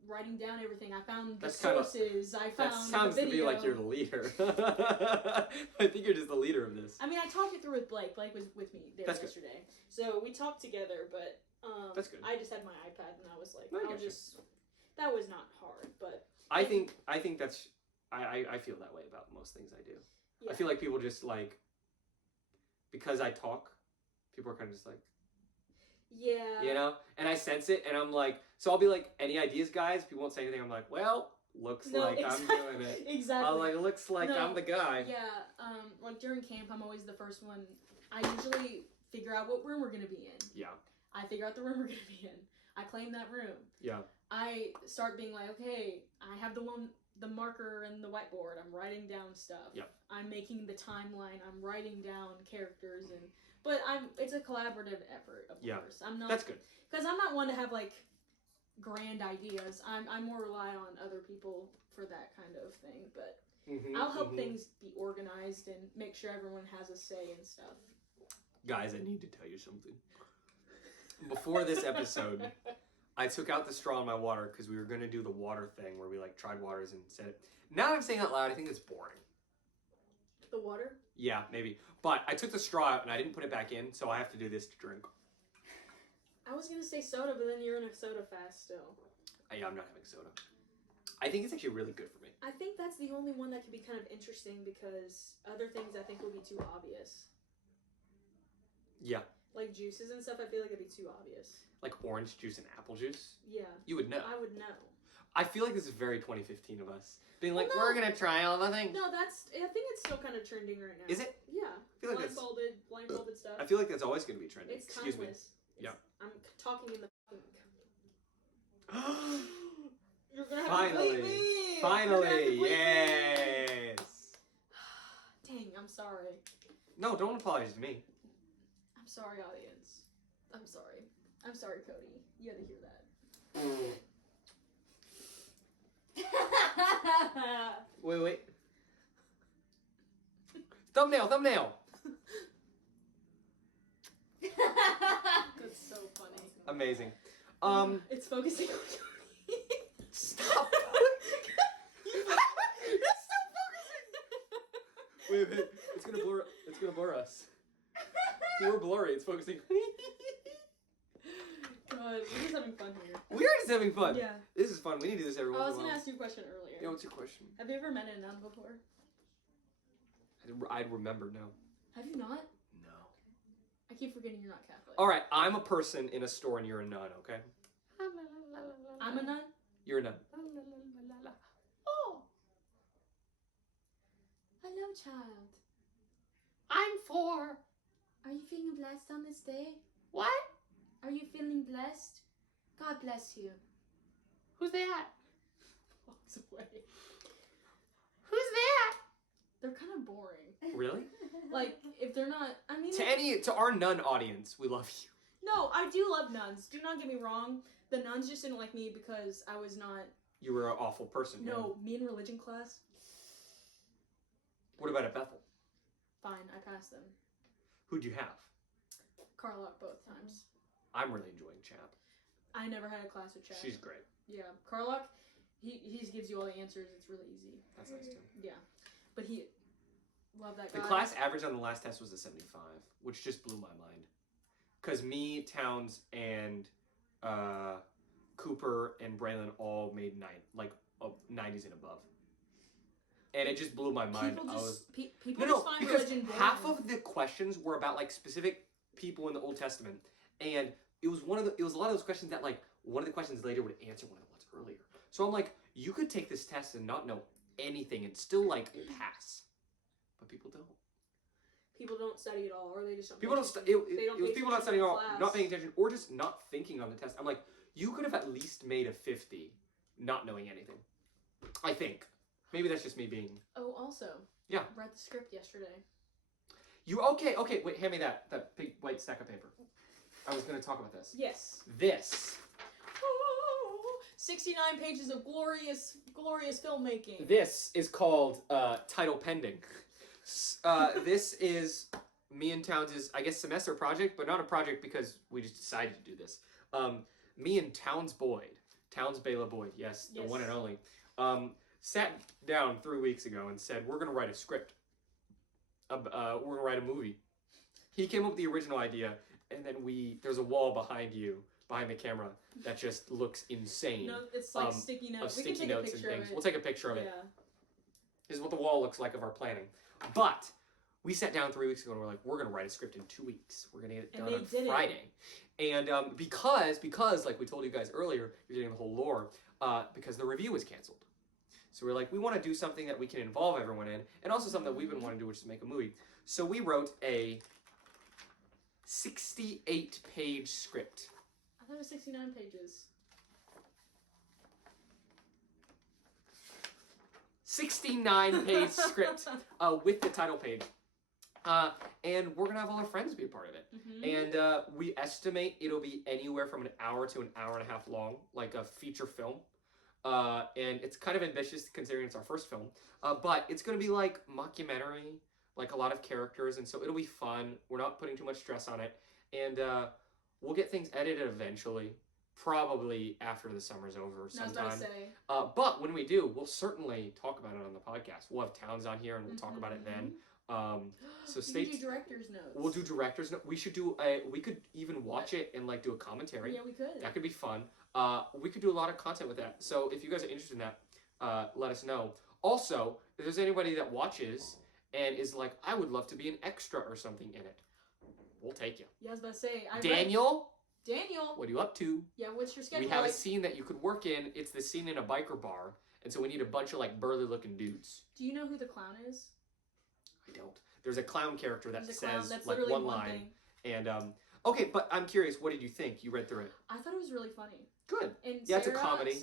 Writing down everything. I found the sources. I found that sounds the video. To be like you're the leader. I think you're just the leader of this. I mean, I talked it through with Blake. Blake was with me there yesterday. Good. So we talked together, but that's good. I just had my iPad and I was like, that was not hard, but I think that's I feel that way about most things I do. Yeah. I feel like people just like because I talk, people are kind of just like yeah. You know? And I sense it and I'm like, so I'll be like, any ideas, guys? People won't say anything. I'm like, well, looks like I'm doing it. Exactly. I'm like, it looks like I'm the guy. Yeah. Like during camp, I'm always the first one. I usually figure out what room we're going to be in. Yeah. I figure out the room we're going to be in. I claim that room. Yeah. I start being like, okay, I have the marker and the whiteboard. I'm writing down stuff. Yeah. I'm making the timeline. I'm writing down characters but it's a collaborative effort, of course. I'm not. That's good. Because I'm not one to have like grand ideas. I'm more rely on other people for that kind of thing. But I'll help things be organized and make sure everyone has a say and stuff. Guys, I need to tell you something. Before this episode, I took out the straw in my water because we were going to do the water thing where we like tried waters and said it. Now that I'm saying that loud, I think it's boring. The water? Yeah, maybe. But I took the straw out and I didn't put it back in, so I have to do this to drink. I was going to say soda, but then you're in a soda fast still. Yeah, I'm not having soda. I think it's actually really good for me. I think that's the only one that could be kind of interesting because other things I think would be too obvious. Yeah. Like juices and stuff, I feel like it'd be too obvious. Like orange juice and apple juice? Yeah. You would know. I would know. I feel like this is very 2015 of us. Being like, we're going to try all the things. No, I think it's still kind of trending right now. Is it? Yeah. I feel like blindfolded stuff. I feel like that's always going to be trending. It's timeless. Yeah. I'm talking in the You're going to have to bleep me! Finally! Yes! Dang, I'm sorry. No, don't apologize to me. I'm sorry, audience. I'm sorry. I'm sorry, Cody. You had to hear that. Wait. Thumbnail! That's so funny. Amazing. It's focusing on Cody. Stop! It's still focusing! Wait. It's gonna blur us. We're blurry, it's focusing. God, we're just having fun here. We're just having fun. Yeah. This is fun. We need to do this every once in a while. I was going to ask you a question earlier. Yeah, what's your question? Have you ever met a nun before? I'd remember, no. Have you not? No. I keep forgetting you're not Catholic. Alright, I'm a person in a store and you're a nun, okay? I'm a nun? You're a nun. Oh! Hello, child. I'm 4. Are you feeling blessed on this day? What? Are you feeling blessed? God bless you. Who's that? Walks away. Who's that? They're kind of boring. Really? Like, if they're not, I mean... To our nun audience, we love you. No, I do love nuns. Do not get me wrong. The nuns just didn't like me because I was not... You were an awful person. No, me in religion class. What about at Bethel? Fine, I passed them. Who'd you have? Carlock both times. I'm really enjoying Chap. I never had a class with Chap. She's great. Yeah, Carlock, he just gives you all the answers. It's really easy. That's nice too. Yeah, but love that guy. The class average on the last test was a 75, which just blew my mind. Because me, Towns, and Cooper and Braylon all made 90s and above. And it just blew my mind. People just find religion boring. Half of the questions were about like specific people in the Old Testament, and it was a lot of those questions that like one of the questions later would answer one of the ones earlier. So I'm like, you could take this test and not know anything and still like pass, but people don't. People don't study at all, or they just don't. People don't. It was people not studying at all, not paying attention, or just not thinking on the test. I'm like, you could have at least made a 50, not knowing anything. I think. Maybe that's just me being... Oh, also. Yeah. Read the script yesterday. Okay, wait, hand me that big white stack of paper. I was going to talk about this. Yes. This. 69 pages of glorious filmmaking. This is called Title Pending. This is me and Towns' I guess semester project, but not a project because we just decided to do this. Me and Towns Bailey Boyd, yes, the one and only, sat down 3 weeks ago and said, we're going to write a script. We're going to write a movie. He came up with the original idea, and then there's a wall behind the camera that just looks insane. No, it's like sticky notes. Of sticky notes and things. We'll take a picture of it. Yeah. This is what the wall looks like of our planning. But we sat down 3 weeks ago and we're like, we're going to write a script in 2 weeks. We're going to get it done on Friday. And because, like we told you guys earlier, you're getting the whole lore, because the review was canceled. So we're like, we want to do something that we can involve everyone in, and also something that we've been wanting to do, which is make a movie. So we wrote a 68-page script. I thought it was 69 pages. 69-page script with the title page. And we're going to have all our friends be a part of it. Mm-hmm. And we estimate it'll be anywhere from an hour to an hour and a half long, like a feature film. And it's kind of ambitious considering it's our first film. But it's going to be like mockumentary, like a lot of characters. And so it'll be fun. We're not putting too much stress on it. And we'll get things edited eventually. Probably after the summer's over sometime. I was about to say. But when we do, we'll certainly talk about it on the podcast. We'll have Towns on here and we'll talk about it then. So we can do director's notes. We'll do director's notes. We should do we could even watch it and like do a commentary. Yeah, we could. That could be fun. We could do a lot of content with that. So if you guys are interested in that, let us know. Also, if there's anybody that watches and is like, I would love to be an extra or something in it, we'll take you. Yeah, I was about to say. Daniel, what are you up to? Yeah, what's your schedule? We have a scene that you could work in. It's the scene in a biker bar, and so we need a bunch of like burly looking dudes. Do you know who the clown is? I don't. There's a clown character that says That's like one line. Thing. And okay, but I'm curious, what did you think? You read through it. I thought it was really funny. Good. And yeah, it's a comedy.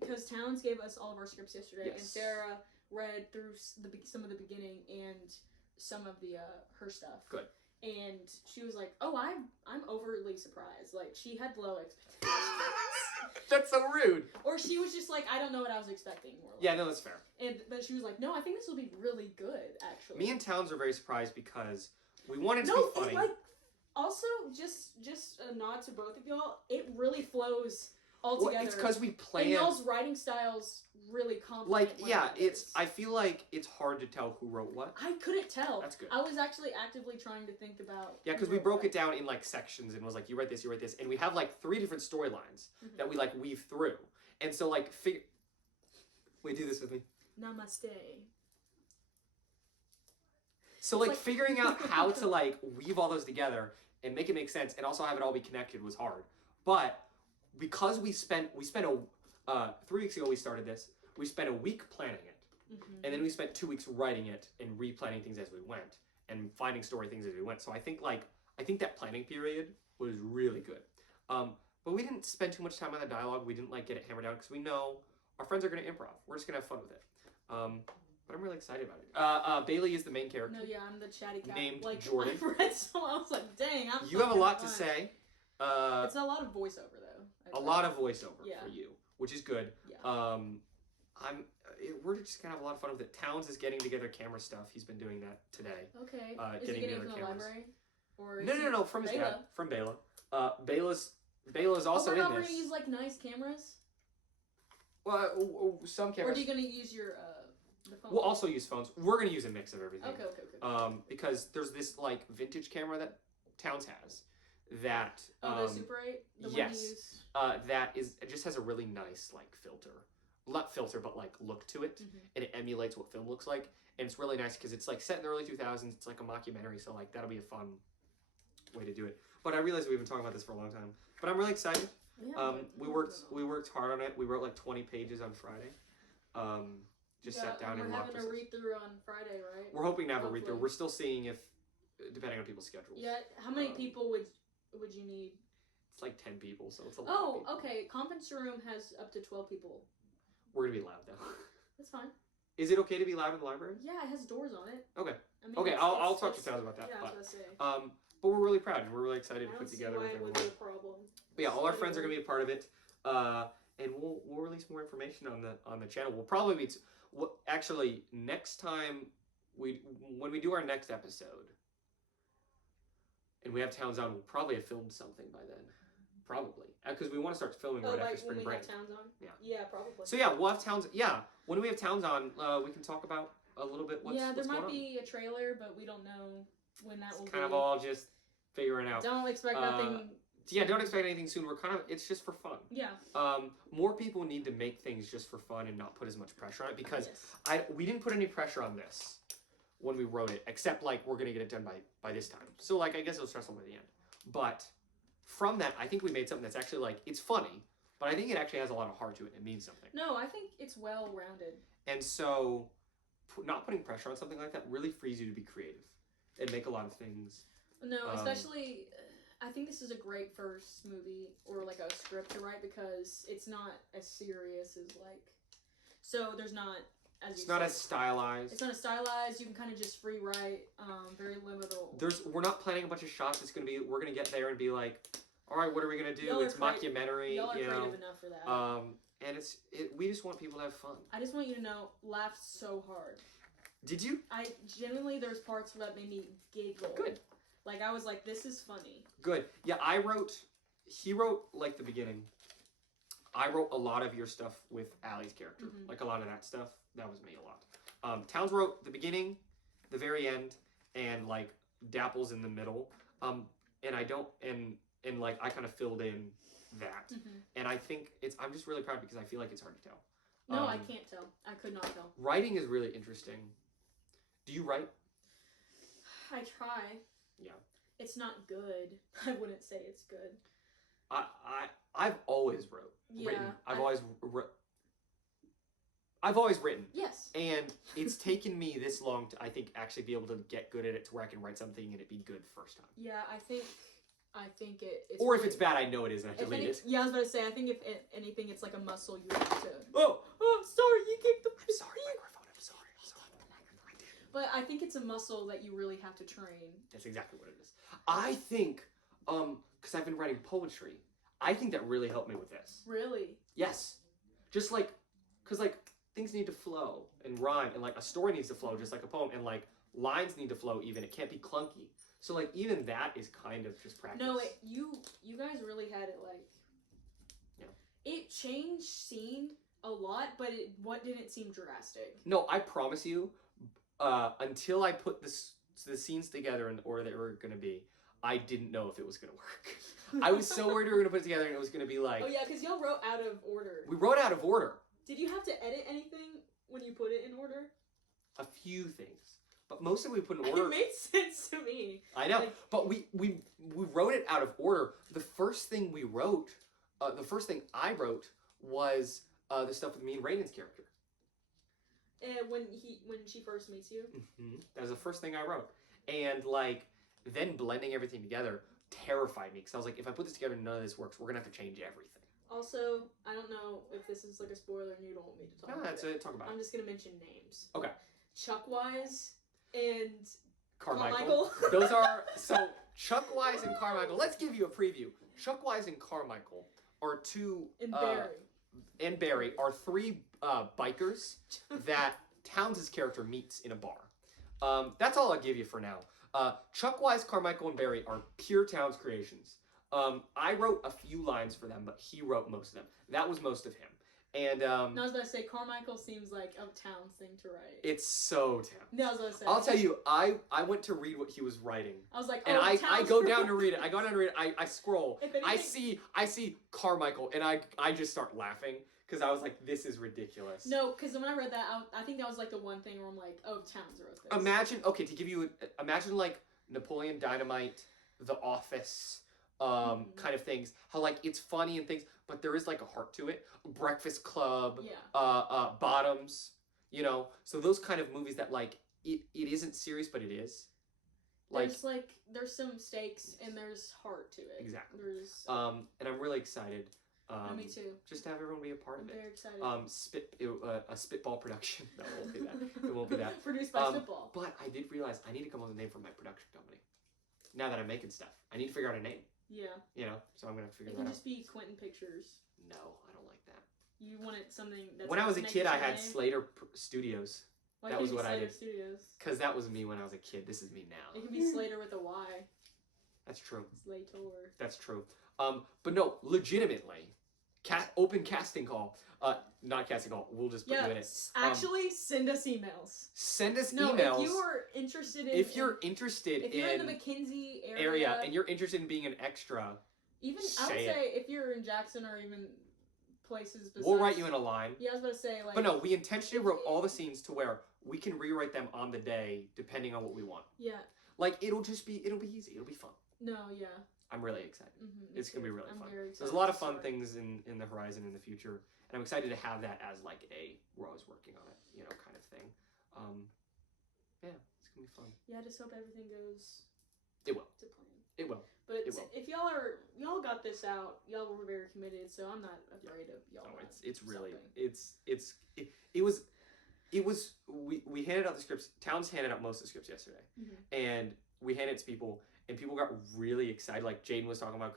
Because Towns gave us all of our scripts yesterday, yes. And Sarah read through some of the beginning and some of the her stuff. Good. And she was like, "Oh, I'm overly surprised." Like she had low expectations. That's so rude. Or she was just like, "I don't know what I was expecting." More like. Yeah, no, that's fair. But she was like, "No, I think this will be really good." Actually, me and Towns were very surprised because we wanted to be funny. Also, just a nod to both of y'all. It really flows all together. Well, it's because we planned. And y'all's writing styles really complement. I feel like it's hard to tell who wrote what. I couldn't tell. That's good. I was actually actively trying to think about. Yeah, because we broke it down in like sections and was like, you write this, and we have like 3 different storylines that we like weave through, and so like wait, do this with me. Namaste. So like figuring out how to like weave all those together and make it make sense and also have it all be connected was hard. But because we spent 3 weeks ago we started this, we spent a week planning it. And then we spent 2 weeks writing it and replanning things as we went and finding story things as we went. So I think that planning period was really good. But we didn't spend too much time on the dialogue. We didn't like get it hammered down because we know our friends are going to improv. We're just going to have fun with it. But I'm really excited about it. Bailey is the main character. No, yeah, I'm the chatty cat. Named like, Jordan. I've read so I was like, dang, you have a lot to say. It's a lot of voiceover though. A lot of voiceover for you, which is good. Yeah. We're just gonna have a lot of fun with it. Towns is getting together camera stuff. He's been doing that today. Okay. Is he getting it from the library? Or no, from his dad, from Baila. Baila's also in this. We're not gonna use like nice cameras. Well, some cameras. Or are you gonna use your the phone? We'll also use phones. We're gonna use a mix of everything. Okay. Because there's this like vintage camera that Towns has. That the Super 8? The yes, one you use? that is it just has a really nice like filter, not filter but like look to it, and it emulates what film looks like, and it's really nice because it's like set in the early 2000s. It's like a mockumentary, so like that'll be a fun way to do it. But I realize we've been talking about this for a long time, but I'm really excited. Yeah, we worked hard on it. We wrote like 20 pages on Friday. Sat down and locked. We're having a read through on Friday, right? We're hoping to have a read through. We're still seeing if, depending on people's schedules. Yeah. How many people would you need? It's like 10 people, so it's a lot of people. Okay. Conference room has up to 12 people. We're gonna be loud though. That's fine. Is it okay to be loud in the library? Yeah, it has doors on it. Okay. I mean, Okay, it's- I'll it's- talk to it's- Towns about that. Yeah, I was But gonna say. but we're really proud and we're really excited I to don't put see together why with it would everyone. be a problem. But yeah, all our friends are Anyway. gonna be a part of it, and we'll release more information on the channel. We'll probably be actually next time when we do our next episode, and we have Towns on, we'll probably have filmed something by then, probably because we want to start filming right after like when spring we break. have Towns on? Yeah. Yeah, probably. So yeah, we'll have Towns. Yeah, when we have Towns on, we can talk about a little bit what's there what's might going be a trailer, but we don't know when that on. will It's be. kind of all just figuring out. Don't expect nothing. Yeah, don't expect anything soon. It's just for fun. Yeah. More people need to make things just for fun and not put as much pressure on it because Yes. we didn't put any pressure on this when we wrote it, except like we're gonna get it done by this time. So like I guess it was stressful by the end. But from that, I think we made something that's actually like it's funny, but I think it actually has a lot of heart to it and it means something. No, I think it's well rounded. And so not putting pressure on something like that really frees you to be creative and make a lot of things. No, especially I think this is a great first movie or like a script to write because it's not as serious as like. So there's not as It's you not said, as stylized. It's not as stylized. You can kind of just free write. Very limited. We're not planning a bunch of shots. We're gonna get there and be like, all right, what are we gonna do? Y'all It's are mockumentary, Y'all are you creative know. enough for that. And we just want people to have fun. I just want you to know, laughed so hard. Did you? I genuinely there's parts that made me giggle. Good. Like I was like, this is funny. Good. Yeah, he wrote like the beginning. I wrote a lot of your stuff with Allie's character. Mm-hmm. Like a lot of that stuff. That was me a lot. Towns wrote the beginning, the very end, and like Dapples in the middle. And I don't and like I kind of filled in that. Mm-hmm. And I think I'm just really proud because I feel like it's hard to tell. No, I can't tell. I could not tell. Writing is really interesting. Do you write? I try. Yeah. It's not good. I wouldn't say it's good. I've always written. Yeah. I've always written. Yes. And it's taken me this long to, I think, actually be able to get good at it to where I can write something and it be good first time. Yeah, I think it's. Or if it's bad, I know it is and I delete it. Yeah, I was about to say. I think if anything, it's like a muscle you have to. Oh, sorry, you kicked the. I'm sorry, microphone. I'm sorry. I did. But I think it's a muscle that you really have to train. That's exactly what it is. I think, because I've been writing poetry, I think that really helped me with this. Really? Yes. Just like, because like things need to flow and rhyme and like a story needs to flow just like a poem and like lines need to flow even. It can't be clunky. So like even that is kind of just practice. No, you guys really had it like. Yeah. It changed scene a lot, but what didn't seem drastic. No, I promise you, until I put the scenes together in the order they were going to be, I didn't know if it was going to work. I was so worried we were going to put it together and it was going to be like... Oh yeah, because y'all wrote out of order. We wrote out of order. Did you have to edit anything when you put it in order? A few things. But most of it we put in order. It made sense to me. I know, but we wrote it out of order. The first thing we wrote, the first thing I wrote was the stuff with me and Rainan's character. And when she first meets you. Mm-hmm. That was the first thing I wrote, and like then blending everything together terrified me because I was like, if I put this together and none of this works, we're gonna have to change everything. Also, I don't know if this is like a spoiler and you don't want me to talk about That's it. it. Talk about I'm it. just gonna mention names. Okay. Chuck Wise and Carmichael. Those are so Chuck Wise and Carmichael. Let's give you a preview. Chuck Wise and Carmichael are two. And Barry. And Barry are three bikers that Towns' character meets in a bar. That's all I'll give you for now. Chuck Wise, Carmichael, and Barry are pure Towns creations. I wrote a few lines for them, but he wrote most of them. That was most of him. And No, I was about to say Carmichael seems like a Towns thing to write. it's so Towns. No, I was about to say. I'll tell you, I went to read what he was writing. I was like, And I Towns go down to read it. I go down to read it. I scroll. If anything- I see Carmichael, and I just start laughing because I was like, this is ridiculous. No, because when I read that, I think that was like the one thing where I'm like, oh, Towns wrote this. Imagine imagine like Napoleon Dynamite, The Office, kind of things. How like it's funny and things, but there is like a heart to it. Breakfast Club, Yeah. Bottoms, you know. So those kind of movies that like it isn't serious, but it is. Like There's some stakes and there's heart to it. Exactly. There's and I'm really excited Me too. Just to have everyone be a part I'm of it. very excited. A Spitball production. No, it won't be that. It won't be that. Produced by Spitball. But I did realize I need to come up with a name for my production company. Now that I'm making stuff, I need to figure out a name. Yeah. So I'm gonna have to figure that out. It can just be Quinton Pictures. No, I don't like that. You wanted something that's... When I was a kid, I had Slater Studios. Why that was what Slater I did. Studios? Because that was me when I was a kid. This is me now. It can be Slater with a Y. That's true. Slater. That's true. But no, legitimately, open casting call. Not casting call. We'll just put you in it. Actually, send us emails. Send us no, emails. If you are interested in... If you're interested if you're in the McKinsey area and you're interested in being an extra... Even, I would say, if you're in Jackson or even places besides... We'll write you in a line. Yeah, I was about to say, like... But no, we intentionally wrote all the scenes to where we can rewrite them on the day, depending on what we want. Yeah. Like, it'll be easy. It'll be fun. No, yeah. I'm really excited. It's going to be really fun. Very excited. There's a lot of fun things in the horizon in the future. And I'm excited to have that as, like, where I was working on it, kind of thing. Yeah, it's going to be fun. Yeah, I just hope everything goes... It will. To plan. It will. But if y'all got this out, y'all were very committed, so I'm not afraid of y'all. No, it's really it was we handed out the scripts. Towns handed out most of the scripts yesterday, and we handed it to people, and people got really excited. Like Jaden was talking about,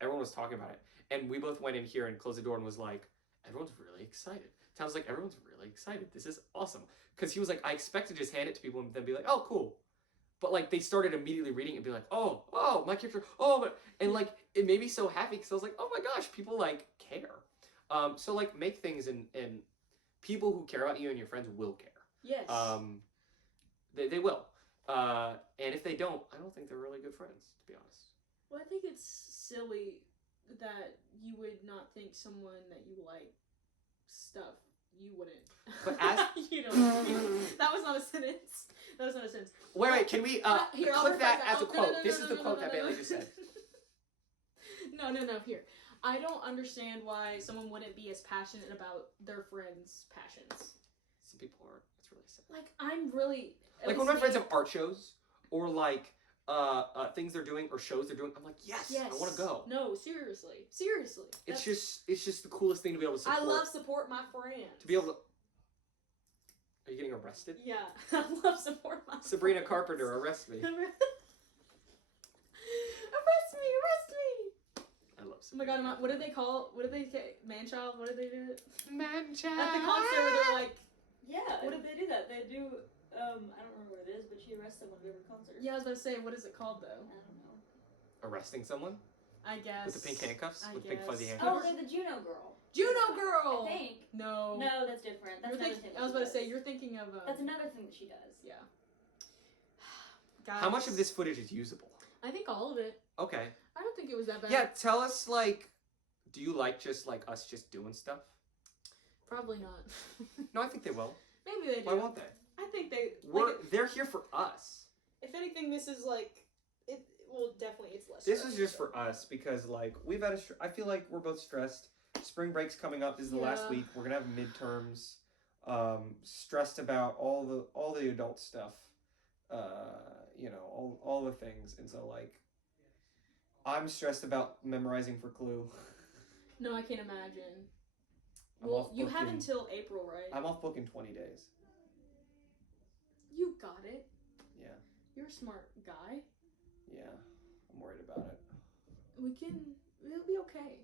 everyone was talking about it, and we both went in here and closed the door and was like, everyone's really excited. Towns like, everyone's really excited. This is awesome, because he was like, I expect to just hand it to people and then be like, oh, cool. But, like, they started immediately reading it and be like, oh, my character, and, like, it made me so happy because I was like, oh, my gosh, people, like, care. So, like, make things and people who care about you and your friends will care. Yes. They will. And if they don't, I don't think they're really good friends, to be honest. Well, I think it's silly that you would not think someone that you like stuff. You wouldn't. But as you know, that was not a sentence. That was not a sentence. Wait, can we clip that as a quote? This is the quote that Bailey just said. No. Here, I don't understand why someone wouldn't be as passionate about their friends' passions. Some people aren't. That's really sad. Like I'm really like when my friends have art shows or like things they're doing or shows they're doing. I'm like, yes. I want to go. No, seriously. It's just the coolest thing to be able to support. I love support my friends. To be able to. Are you getting arrested? Yeah, I love support my Sabrina friends. Carpenter, arrest me. Arrest me! I love Sabrina. Oh my god, what did they call? Manchild? What did they do? Manchild. At the concert where they're like. Yeah, what did they do that? They do. I don't remember what it is, but she arrests someone to go to a concert. Yeah, I was about to say, what is it called though? I don't know. Arresting someone? I guess. With the pink handcuffs? I With guess. pink fuzzy handcuffs? Oh, they're the Juno girl. Juno girl! I think. No. No, that's different. That's another thing. I was about to say, you're thinking of. That's another thing that she does. Yeah. Guys, How much of this footage is usable? I think all of it. Okay. I don't think it was that bad. Yeah, tell us, like, do you like just, like, us just doing stuff? Probably not. No, I think they will. Maybe they do. Why won't they? I think they. They're here for us. If anything, this is like. Well, definitely it's less. This is just for us because, like, we've had I feel like we're both stressed. Spring break's coming up. This is the last week. We're gonna have midterms. Stressed about all the adult stuff. All the things, and so like, I'm stressed about memorizing for Clue. No, I can't imagine. Well, you have until April, right? I'm off book in 20 days. You got it. Yeah. You're a smart guy. Yeah, I'm worried about it. It'll be okay.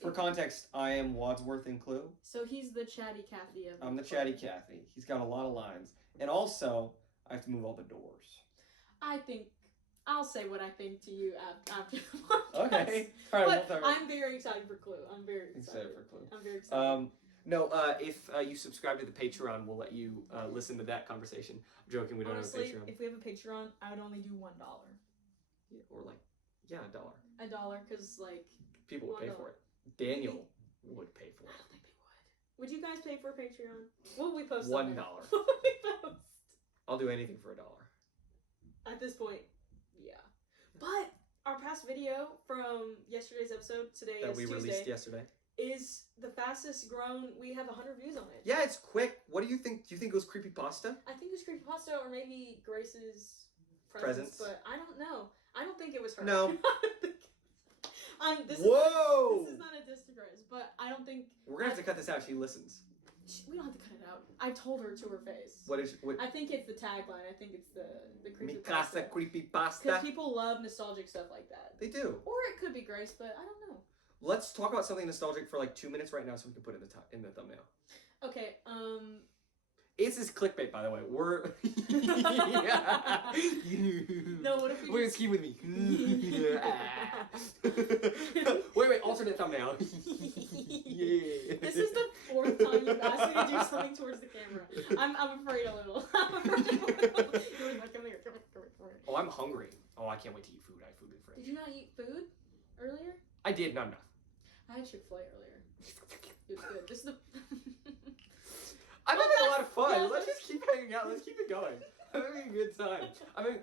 For context, I am Wadsworth in Clue. So he's the chatty Cathy of. I'm the chatty Cathy. He's got a lot of lines, and also I have to move all the doors. I'll say what I think to you after the podcast. Okay. All right. But I'm very excited for Clue. I'm very excited for Clue. I'm very excited. If you subscribe to the Patreon, we'll let you listen to that conversation. I'm joking. We don't Honestly, have a Patreon. If we have a Patreon, I would only do $1. Yeah, or like, $1. $1, because like people would pay for it. Daniel would pay for it. I don't think they would. Would you guys pay for a Patreon? What would we post? $1. What would we post? I'll do anything for $1. At this point, yeah. But our past video from yesterday's episode, today that is we Tuesday, released yesterday, is the fastest grown. We have 100 views on it. Yeah, it's quick. What do you think? Do you think it was creepypasta? I think it was creepypasta or maybe Grace's presence, but I don't know. I don't think it was her. No. This Whoa! This is not a diss to Grace, but cut this out. She listens. We don't have to cut it out. I told her to her face. What is? What? I think it's the tagline. I think it's the Mi casa Because creepypasta. people love nostalgic stuff like that. They do. Or it could be Grace, but I don't know. Let's talk about something nostalgic for like 2 minutes right now, so we can put it in the thumbnail. Okay. This is clickbait, by the way. We're No, what if we We're gonna scheme with me. wait, alternate thumbnail. Yeah. This is the 4th time you've asked me to do something towards the camera. I'm afraid a little. You're like, come here. Oh, I'm hungry. Oh, I can't wait to eat food. I have food in the fridge. Did you not eat food earlier? I did, not enough. I had Chick-fil-A earlier. It was good. This is the. I'm having a lot of fun. Yeah, Let's just keep hanging out. Let's keep it going. I'm having a good time. I mean,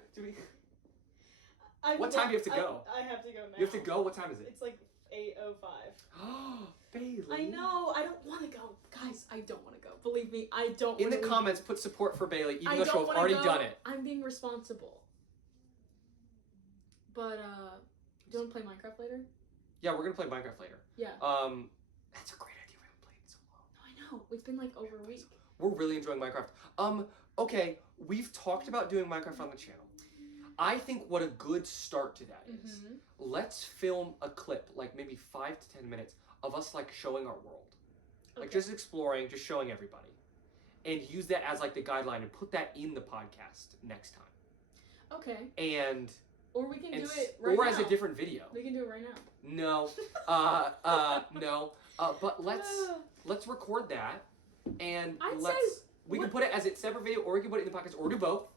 what time do you have to go? I have to go now. You have to go? What time is it? It's like 8:05. Oh, Bailey. I know. I don't want to go. Guys, I don't want to go. Believe me, I don't In the wanna comments, put support for Bailey, even I though don't she'll have wanna already go. done it. I'm being responsible. But, do you want to play Minecraft later? Yeah, we're going to play Minecraft later. Yeah. That's a great idea. We haven't played in so long. No, I know. It's been like over a week. We're really enjoying Minecraft. Okay, we've talked about doing Minecraft on the channel. I think what a good start to that is, let's film a clip, like maybe 5 to 10 minutes, of us like showing our world. Like just exploring, just showing everybody. And use that as like the guideline and put that in the podcast next time. Okay. Or we can do it right now. Or as a different video. We can do it right now. No. No. But let's record that. And we can put it as a separate video, or we can put it in the podcast, or do both.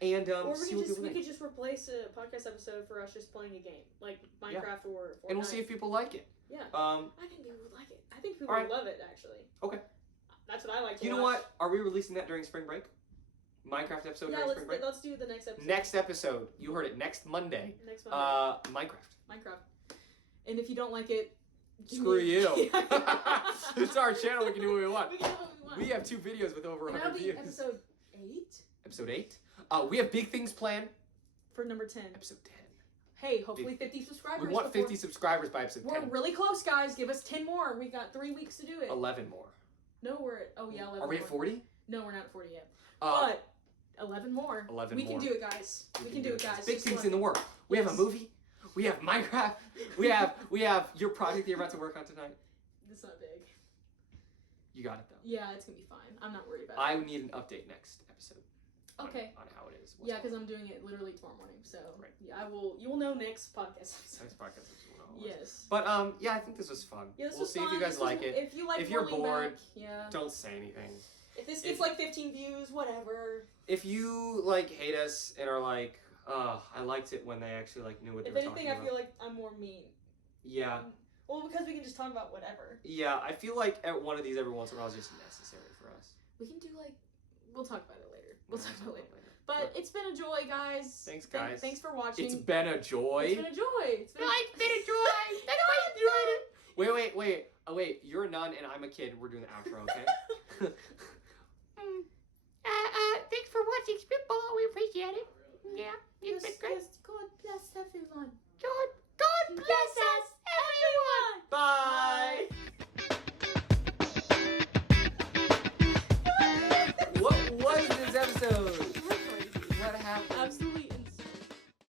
And or we could just replace a podcast episode for us just playing a game, like Minecraft or Fortnite. And we'll see if people like it. Yeah. I think people would like it. I think people would love it, actually. Okay. That's what I like to watch. You know what? Are we releasing that during spring break? Minecraft episode during spring break? Let's do the next episode. Next episode. You heard it. Next Monday. Minecraft. And if you don't like it, screw you. It's our channel. We can do what we want. We can do what we want. We have 2 videos with over 100 views. Episode 8? Episode 8. We have big things planned. For number 10. Episode 10. Hey, hopefully 50 subscribers. We want 50 subscribers by episode 10. We're really close, guys. Give us 10 more. We got 3 weeks to do it. 11 more. No, we're at... Oh, yeah, 11 Are we at 40? No, we're not at 40 yet. But 11 more. 11 more. We can do it, guys. We can do it, guys. Big things in the work. We have a movie. We have Minecraft. We have your project that you're about to work on tonight. It's not big. You got it, though. Yeah, it's going to be fine. I'm not worried about it. I need an update next episode. Okay. On how it is. Yeah, because I'm doing it literally tomorrow morning. So yeah, you will know next podcast. Next podcast. Yes. But yeah, I think this was fun. Yeah, we'll see if you guys like it. If you like, if you're bored, yeah, don't say anything. If this gets like 15 views, whatever. If you like hate us and are like, I liked it when they actually like knew what they were talking about. If anything, I feel like I'm more mean. Yeah. Well, because we can just talk about whatever. Yeah, I feel like at one of these every once in a while is just necessary for us. We can do like, we'll talk about it later. We'll talk about it later. But it's been a joy, guys. Thanks, guys. Thanks for watching. It's been a joy. It's been a joy. It's been a joy. That's why you enjoyed it. Wait. Oh, wait. You're a nun and I'm a kid. We're doing the outro, okay?